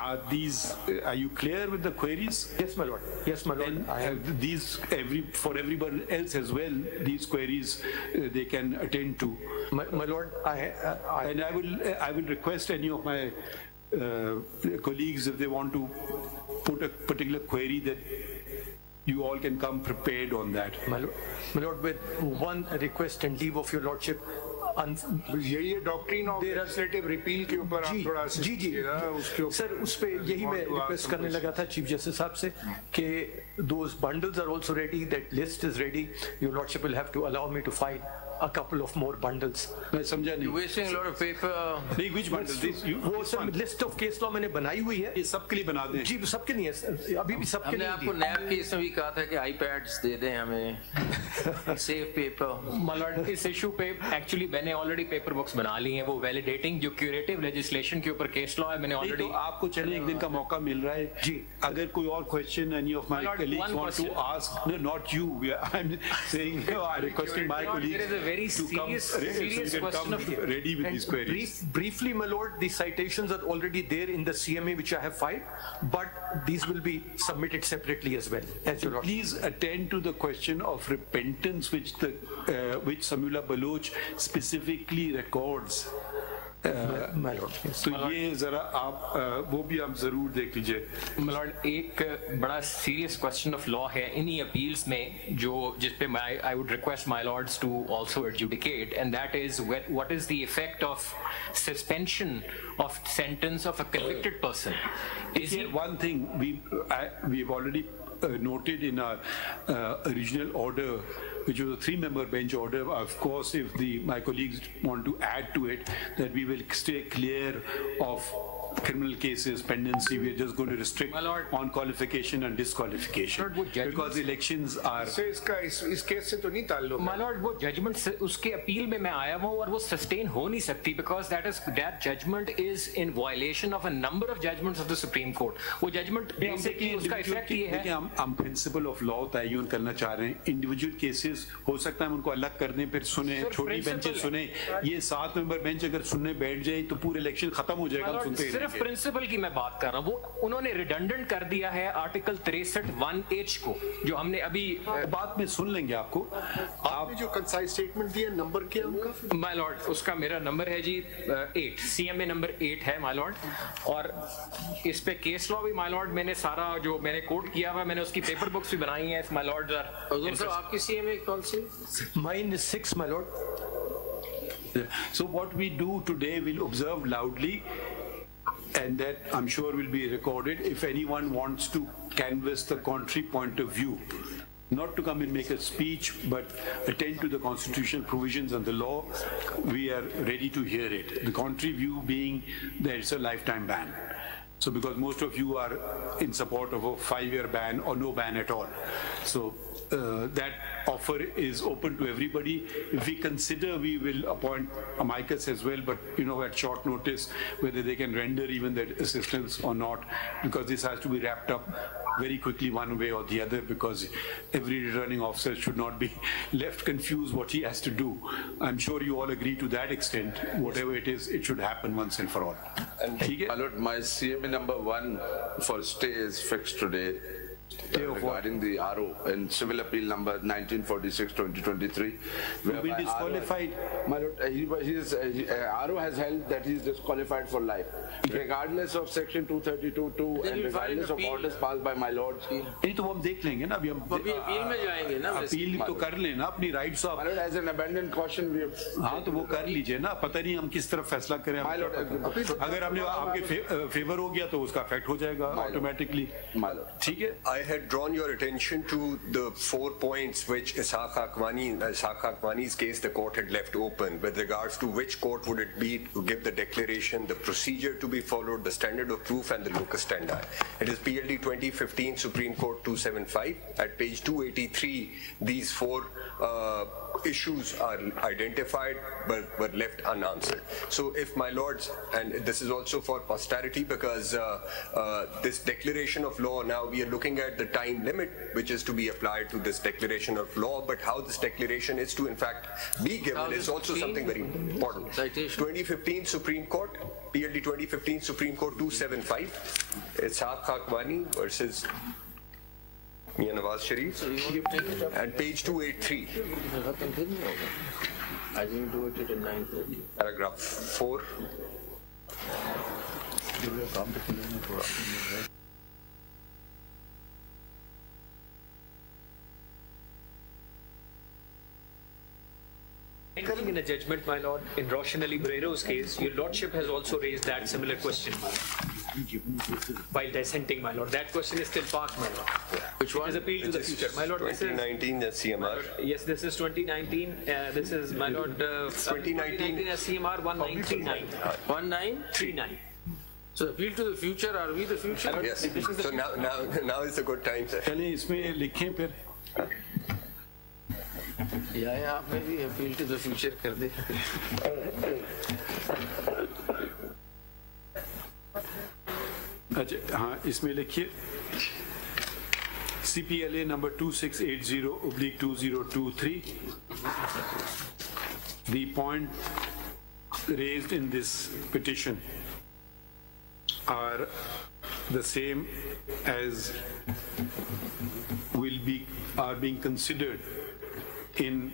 Are you clear with the queries? Yes, my lord. Yes, my lord. And these, for everybody else as well, these queries they can attend to. My lord, and I will request any of my colleagues, if they want to put a particular query, that you all can come prepared on that. My lord, with one request and leave of your lordship, ये doctrine of legislative repeal के ऊपर आप थोड़ा जी sir, उस पे यही मैं request करने लगा था चीफ जस्टिस साहब से कि those bundles are also ready, that list is ready. Your lordship will have to allow me to file a couple of more bundles. मैं समझा नहीं. You're wasting a lot of paper. नहीं, which bundles? वो सब list of case law मैंने बनाई हुई है. ये सबके लिए बना दें. जी सबके नहीं है, अभी भी सबके नहीं. हमने आपको नैब केस में भी कहा था कि iPads दे दें हमें. Save paper. My lord, इस इशू पे एक्चुअली मैंने ऑलरेडी पेपर बुक्स बना ली हैं. वो वैलिडेटिंग जो क्यूरेटिव लेजिस्लेशन के ऊपर केस लॉ है, मैंने ऑलरेडी. तो आपको चलिए एक दिन का मौका मिल रहा है जी. अगर कोई और question any of my colleagues want to ask, no, not you, I'm saying, I'm requesting my colleagues very serious question of ready with these queries. Briefly, my lord, the citations are already there in the CMA which I have filed, but these will be submitted separately as well. As your lord. Please attend to the question of repentance, which Samula Baloch specifically records. My lord, yes. तो ये जरा आप वो भी आप जरूर देख लीजिए. My lord, एक बड़ा serious question of law है इन्हीं appeals में जो जिस पे I would request my lords to also adjudicate, and that is what is the effect of suspension of sentence of a convicted person. Is it one thing we've already noted in our original order, which was a 3-member bench order. Of course, if my colleagues want to add to it, that we will stay clear of criminal cases, pendency. We are just going to restrict on qualification and disqualification, because elections are. इस case से तो नहीं ताल्लुक. My lord, वो judgment उसके appeal में मैं आया हूँ और वो sustain हो नहीं सकती, because that judgment is in violation of a number of judgments of the Supreme Court. वो judgment basically उसका effect ये है. हम principle of law तयन करना चाह रहे हैं. Individual cases हो सकता है हम उनको अलग कर दें, फिर सुने, छोटी बेंचेस सुने. ये 7 मेंबर बेंच अगर सुनने बैठ जाए तो पूरे इलेक्शन खत्म हो जाएगा. हम सुनते हैं. सिर्फ प्रिंसिपल की मैं बात कर रहा हूँ, वो उन्होंने रिडंडेंट कर दिया है आर्टिकल 63(1)H को, जो हमने अभी बात में सुन लेंगे आपको। आपने जो कंसाइज स्टेटमेंट दिया नंबर क्या उनका? माय लॉर्ड, उसका मेरा नंबर है जी 8, CMA नंबर 8 है माय लॉर्ड, और इस पे केस लॉ भी माय लॉर्ड मैंने सारा जो मैंने कोट किया हुआ मैंने उसकी पेपर बुक्स भी बनाई हैं माय लॉर्ड। आपकी CMA कौन सी? Mine is 6, my lord. So what we do today, we'll observe loudly, and that I'm sure will be recorded. If anyone wants to canvass the contrary point of view, not to come and make a speech, but attend to the constitutional provisions and the law, we are ready to hear it. The contrary view being that it's a lifetime ban. So because most of you are in support of a 5-year ban or no ban at all. So that offer is open to everybody. If we consider, we will appoint amicus as well, but at short notice, whether they can render even that assistance or not, because this has to be wrapped up very quickly one way or the other, because every returning officer should not be left confused what he has to do. I'm sure you all agree to that extent. Whatever it is, it should happen once and for all. And my CMA number 1 for stay is fixed today. Regarding the RO and civil appeal number 1946/2023, you've been disqualified. My lord, RO has held that he is disqualified for life, regardless of section 232(2) and regardless of orders passed by my lord. नहीं तो हम देख लेंगे ना, अभी हम appeal में जाएंगे ना, अपील तो कर लेना अपनी rights of. My lord, as an abandoned caution, we have. हाँ तो वो कर लीजिए ना, पता नहीं हम किस तरफ फैसला करें। अगर हमने आपके फेवर हो गया तो उसका इफेक्ट हो जाएगा ऑटोमेटिकली। ठीक है। I had drawn your attention to the 4 points which Ishaq Akwani's case the court had left open with regards to which court would it be to give the declaration, the procedure to be followed, the standard of proof and the locus standi. It is PLD 2015 Supreme Court 275 at page 283. These 4 issues are identified but were left unanswered. So if my lords, and this is also for posterity because this declaration of law, now we are looking at the time limit which is to be applied to this declaration of law, but how this declaration is to in fact be given is also something very important. 2015 Supreme Court, PLD 2015 Supreme Court 275, Ishaq Akwani versus Nawaz Sharif, and page 283. I will do it at 9:30. Paragraph 4. In a judgment, my lord, in Roshan Ali Brero's case, your lordship has also raised that similar question while dissenting, my lord. That question is still parked, my lord. Which one? It is appeal to the future, my lord. 2019 CMR. Yes, this is 2019. This is, my lord, 2019 CMR 1939. 1939. So appeal to the future. Are we the future? Yes. So now is a good time, sir. चलिए इसमें लिखें फिर। या आप में भी appeal to the future कर दे। अच्छा हाँ इसमें लिखिए CPLA number 2680/2023. The point raised in this petition are the same as are being considered in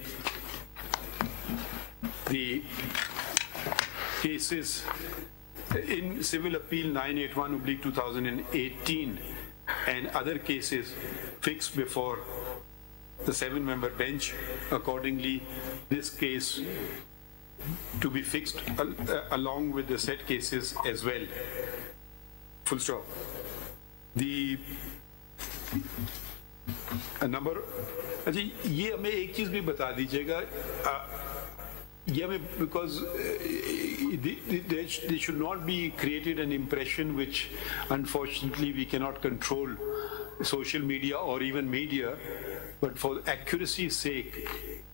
the cases in Civil Appeal 981/2018 and other cases fixed before the 7-member bench. Accordingly, this case to be fixed along with the said cases as well. Full stop. The number. अच्छा ये हमें एक चीज भी बता दीजिएगा ये हमें because there should not be created an impression which unfortunately we cannot control, social media or even media, but for accuracy's sake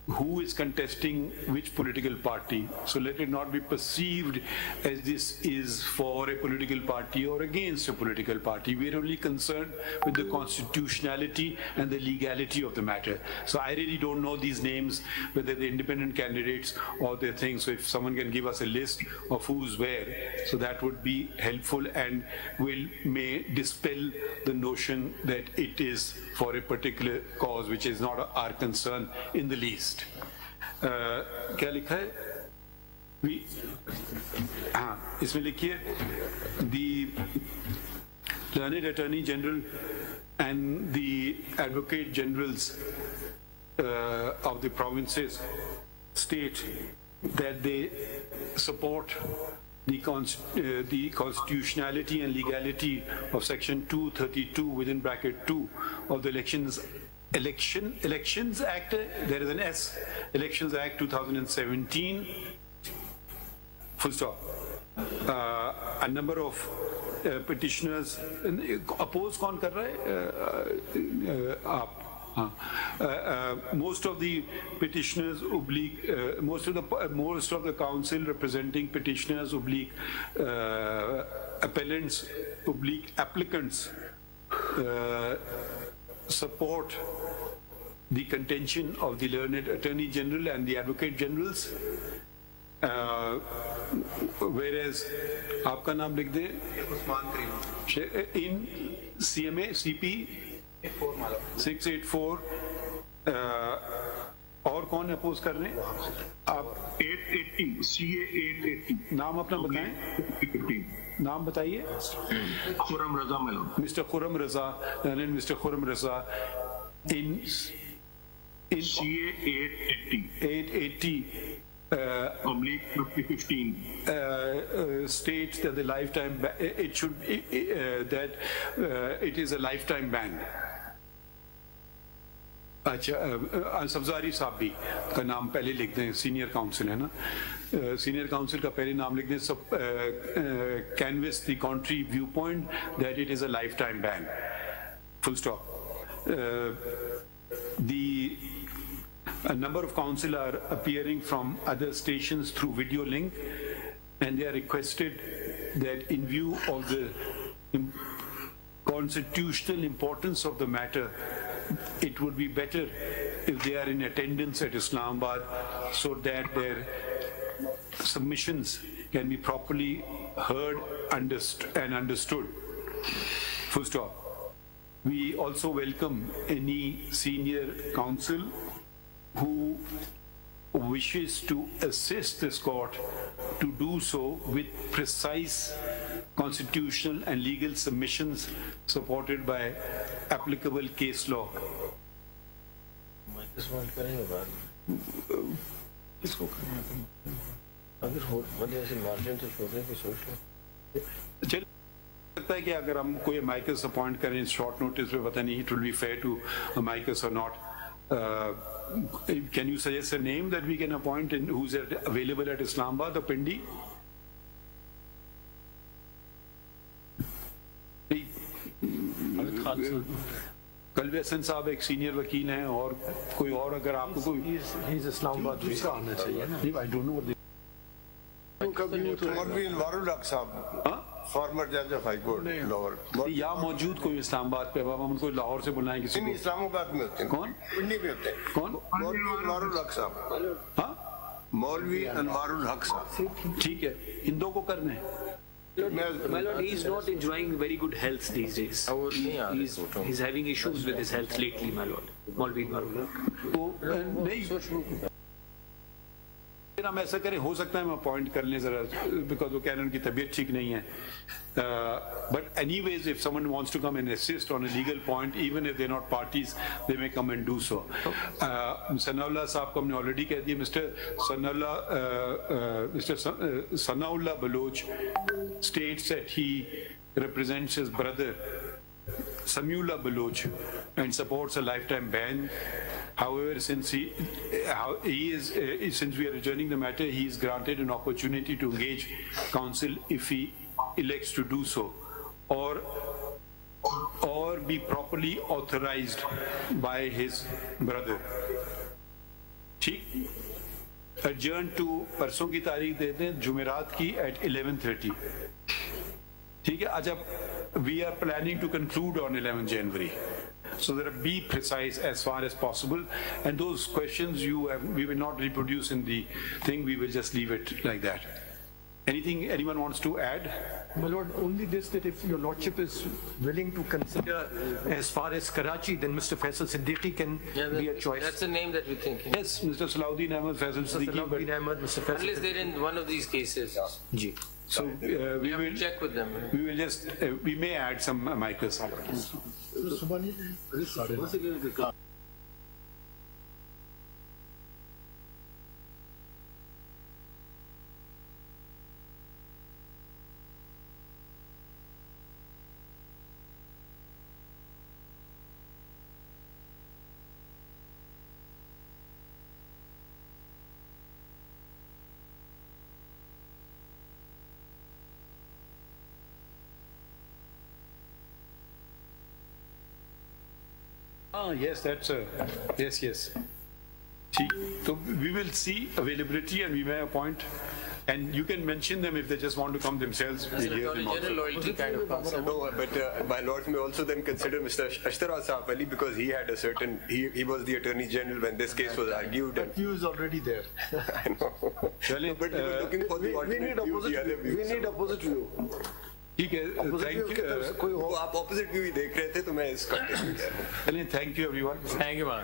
who is contesting which political party. So let it not be perceived as this is for a political party or against a political party. We are only concerned with the constitutionality and the legality of the matter. So I really don't know these names, whether they're independent candidates or their things. So if someone can give us a list of who's where, so that would be helpful and may dispel the notion that it is for a particular cause, which is not our concern in the least. क्या लिखा है? हाँ, इसमें लिखिए the learned Attorney General and the Advocate Generals of the provinces state that they support the constitutionality and legality of Section 232 within bracket 2 of the Elections Act. There is an S. Elections Act 2017. Full stop. A number of petitioners oppose. कौन कर रहा है? आप. Most of the petitioners most of the council representing petitioners appellants applicants support the contention of the learned Attorney General and the Advocate Generals, whereas आपका नाम लिख दे in CMA CP 684 और कौन अपोज कर रहे हैं? आप 880 CA 880 नाम अपना बताएं. नाम बताइए. खुरम रजा मेलो. Mr. Khurram Raza and Mr. Khurram Raza in CA 880 oblique 2015 states that the lifetime it is a lifetime ban. अच्छा, सब्जारी साहब भी का नाम पहले लिख दें. सीनियर काउंसिल है ना, सीनियर काउंसिल का पहले नाम लिख दें. canvass the contrary viewpoint that it is a lifetime ban. Full stop. A number of council are appearing from other stations through video link, and they are requested that in view of the constitutional importance of the matter, it would be better if they are in attendance at Islamabad so that their submissions can be properly heard and understood. Full stop. We also welcome any senior counsel who wishes to assist this court to do so with precise constitutional and legal submissions supported by applicable case law. लगता है कि अगर हम कोई amicus appoint करें short notice पे, पता नहीं it will be fair to amicus or not. Can you suggest a name that we can appoint and who's available at Islamabad or Pindi? कलवे हसन साहब एक सीनियर वकील हैं, और कोई और अगर आपको कोई इस्लामाबाद दूसरा आना चाहिए ना. I don't know what they farmer जज ऑफ हाई कोर्ट लाहौर या मौजूद कोई इस्लामाबाद पे, अब हम उनको लाहौर से बुलाएं किसी को. इस्लामाबाद में होते हैं. कौन? पिंडी में होते हैं. कौन? मौलवी अनवारुल हक साहब. हाँ, मौलवी अनवारुल हक साहब. ठीक है, इन दो को करने. My lord, he is not enjoying very good health these days. He's having issues with his health lately, my lord. Maulvi Anwarul Haq. नहीं, हम ऐसा करें, हो सकता है हम अपॉइंट कर लें जरा, बिकॉज वो कह रहे हैं उनकी तबीयत ठीक नहीं है. But anyways, if someone wants to come and assist on a legal point, even if they're not parties, they may come and do so. Sanaullah साहब को हमने already कह दिया. Mr. Sanaullah Baloch states that he represents his brother Samiullah Baloch and supports a lifetime ban. However, since we are adjourning the matter, he is granted an opportunity to engage counsel if he elects to do so, or be properly authorized by his brother. ठीक adjourn to परसों की तारीख दे दें जुमेरात की at 11:30 ठीक है अच्छा we are planning to conclude on 11 January so that be precise as far as possible and those questions we will not reproduce in the thing we will just leave it like that. Anything anyone wants to add? My Lord, only this, that if your Lordship is willing to consider as far as Karachi, then Mr. Faisal Siddiqui can be a choice. That's the name that we're thinking. Yes, Mr. Salahuddin Ahmed, Faisal Siddiqui. Mr. Faisal. Unless they're in one of these cases. Ji. So we will check with them. We will just, we may add some micros. Yes, that's yes. So we will see availability and we may appoint, and you can mention them if they just want to come themselves. That's an Attorney General loyalty kind of concept. No, but my Lord may also then consider Mr. Ashtara Saab Ali because he had a certain, he was the Attorney General when this case was argued. That view is already there. I know. Chale, But we were looking for the alternate view, the other view. We need opposite view. ठीक है, thank you. कोई हो आप opposite view ही देख रहे थे तो मैं इस context में कह रहा हूँ. चलिए, thank you everyone. Thank you, man.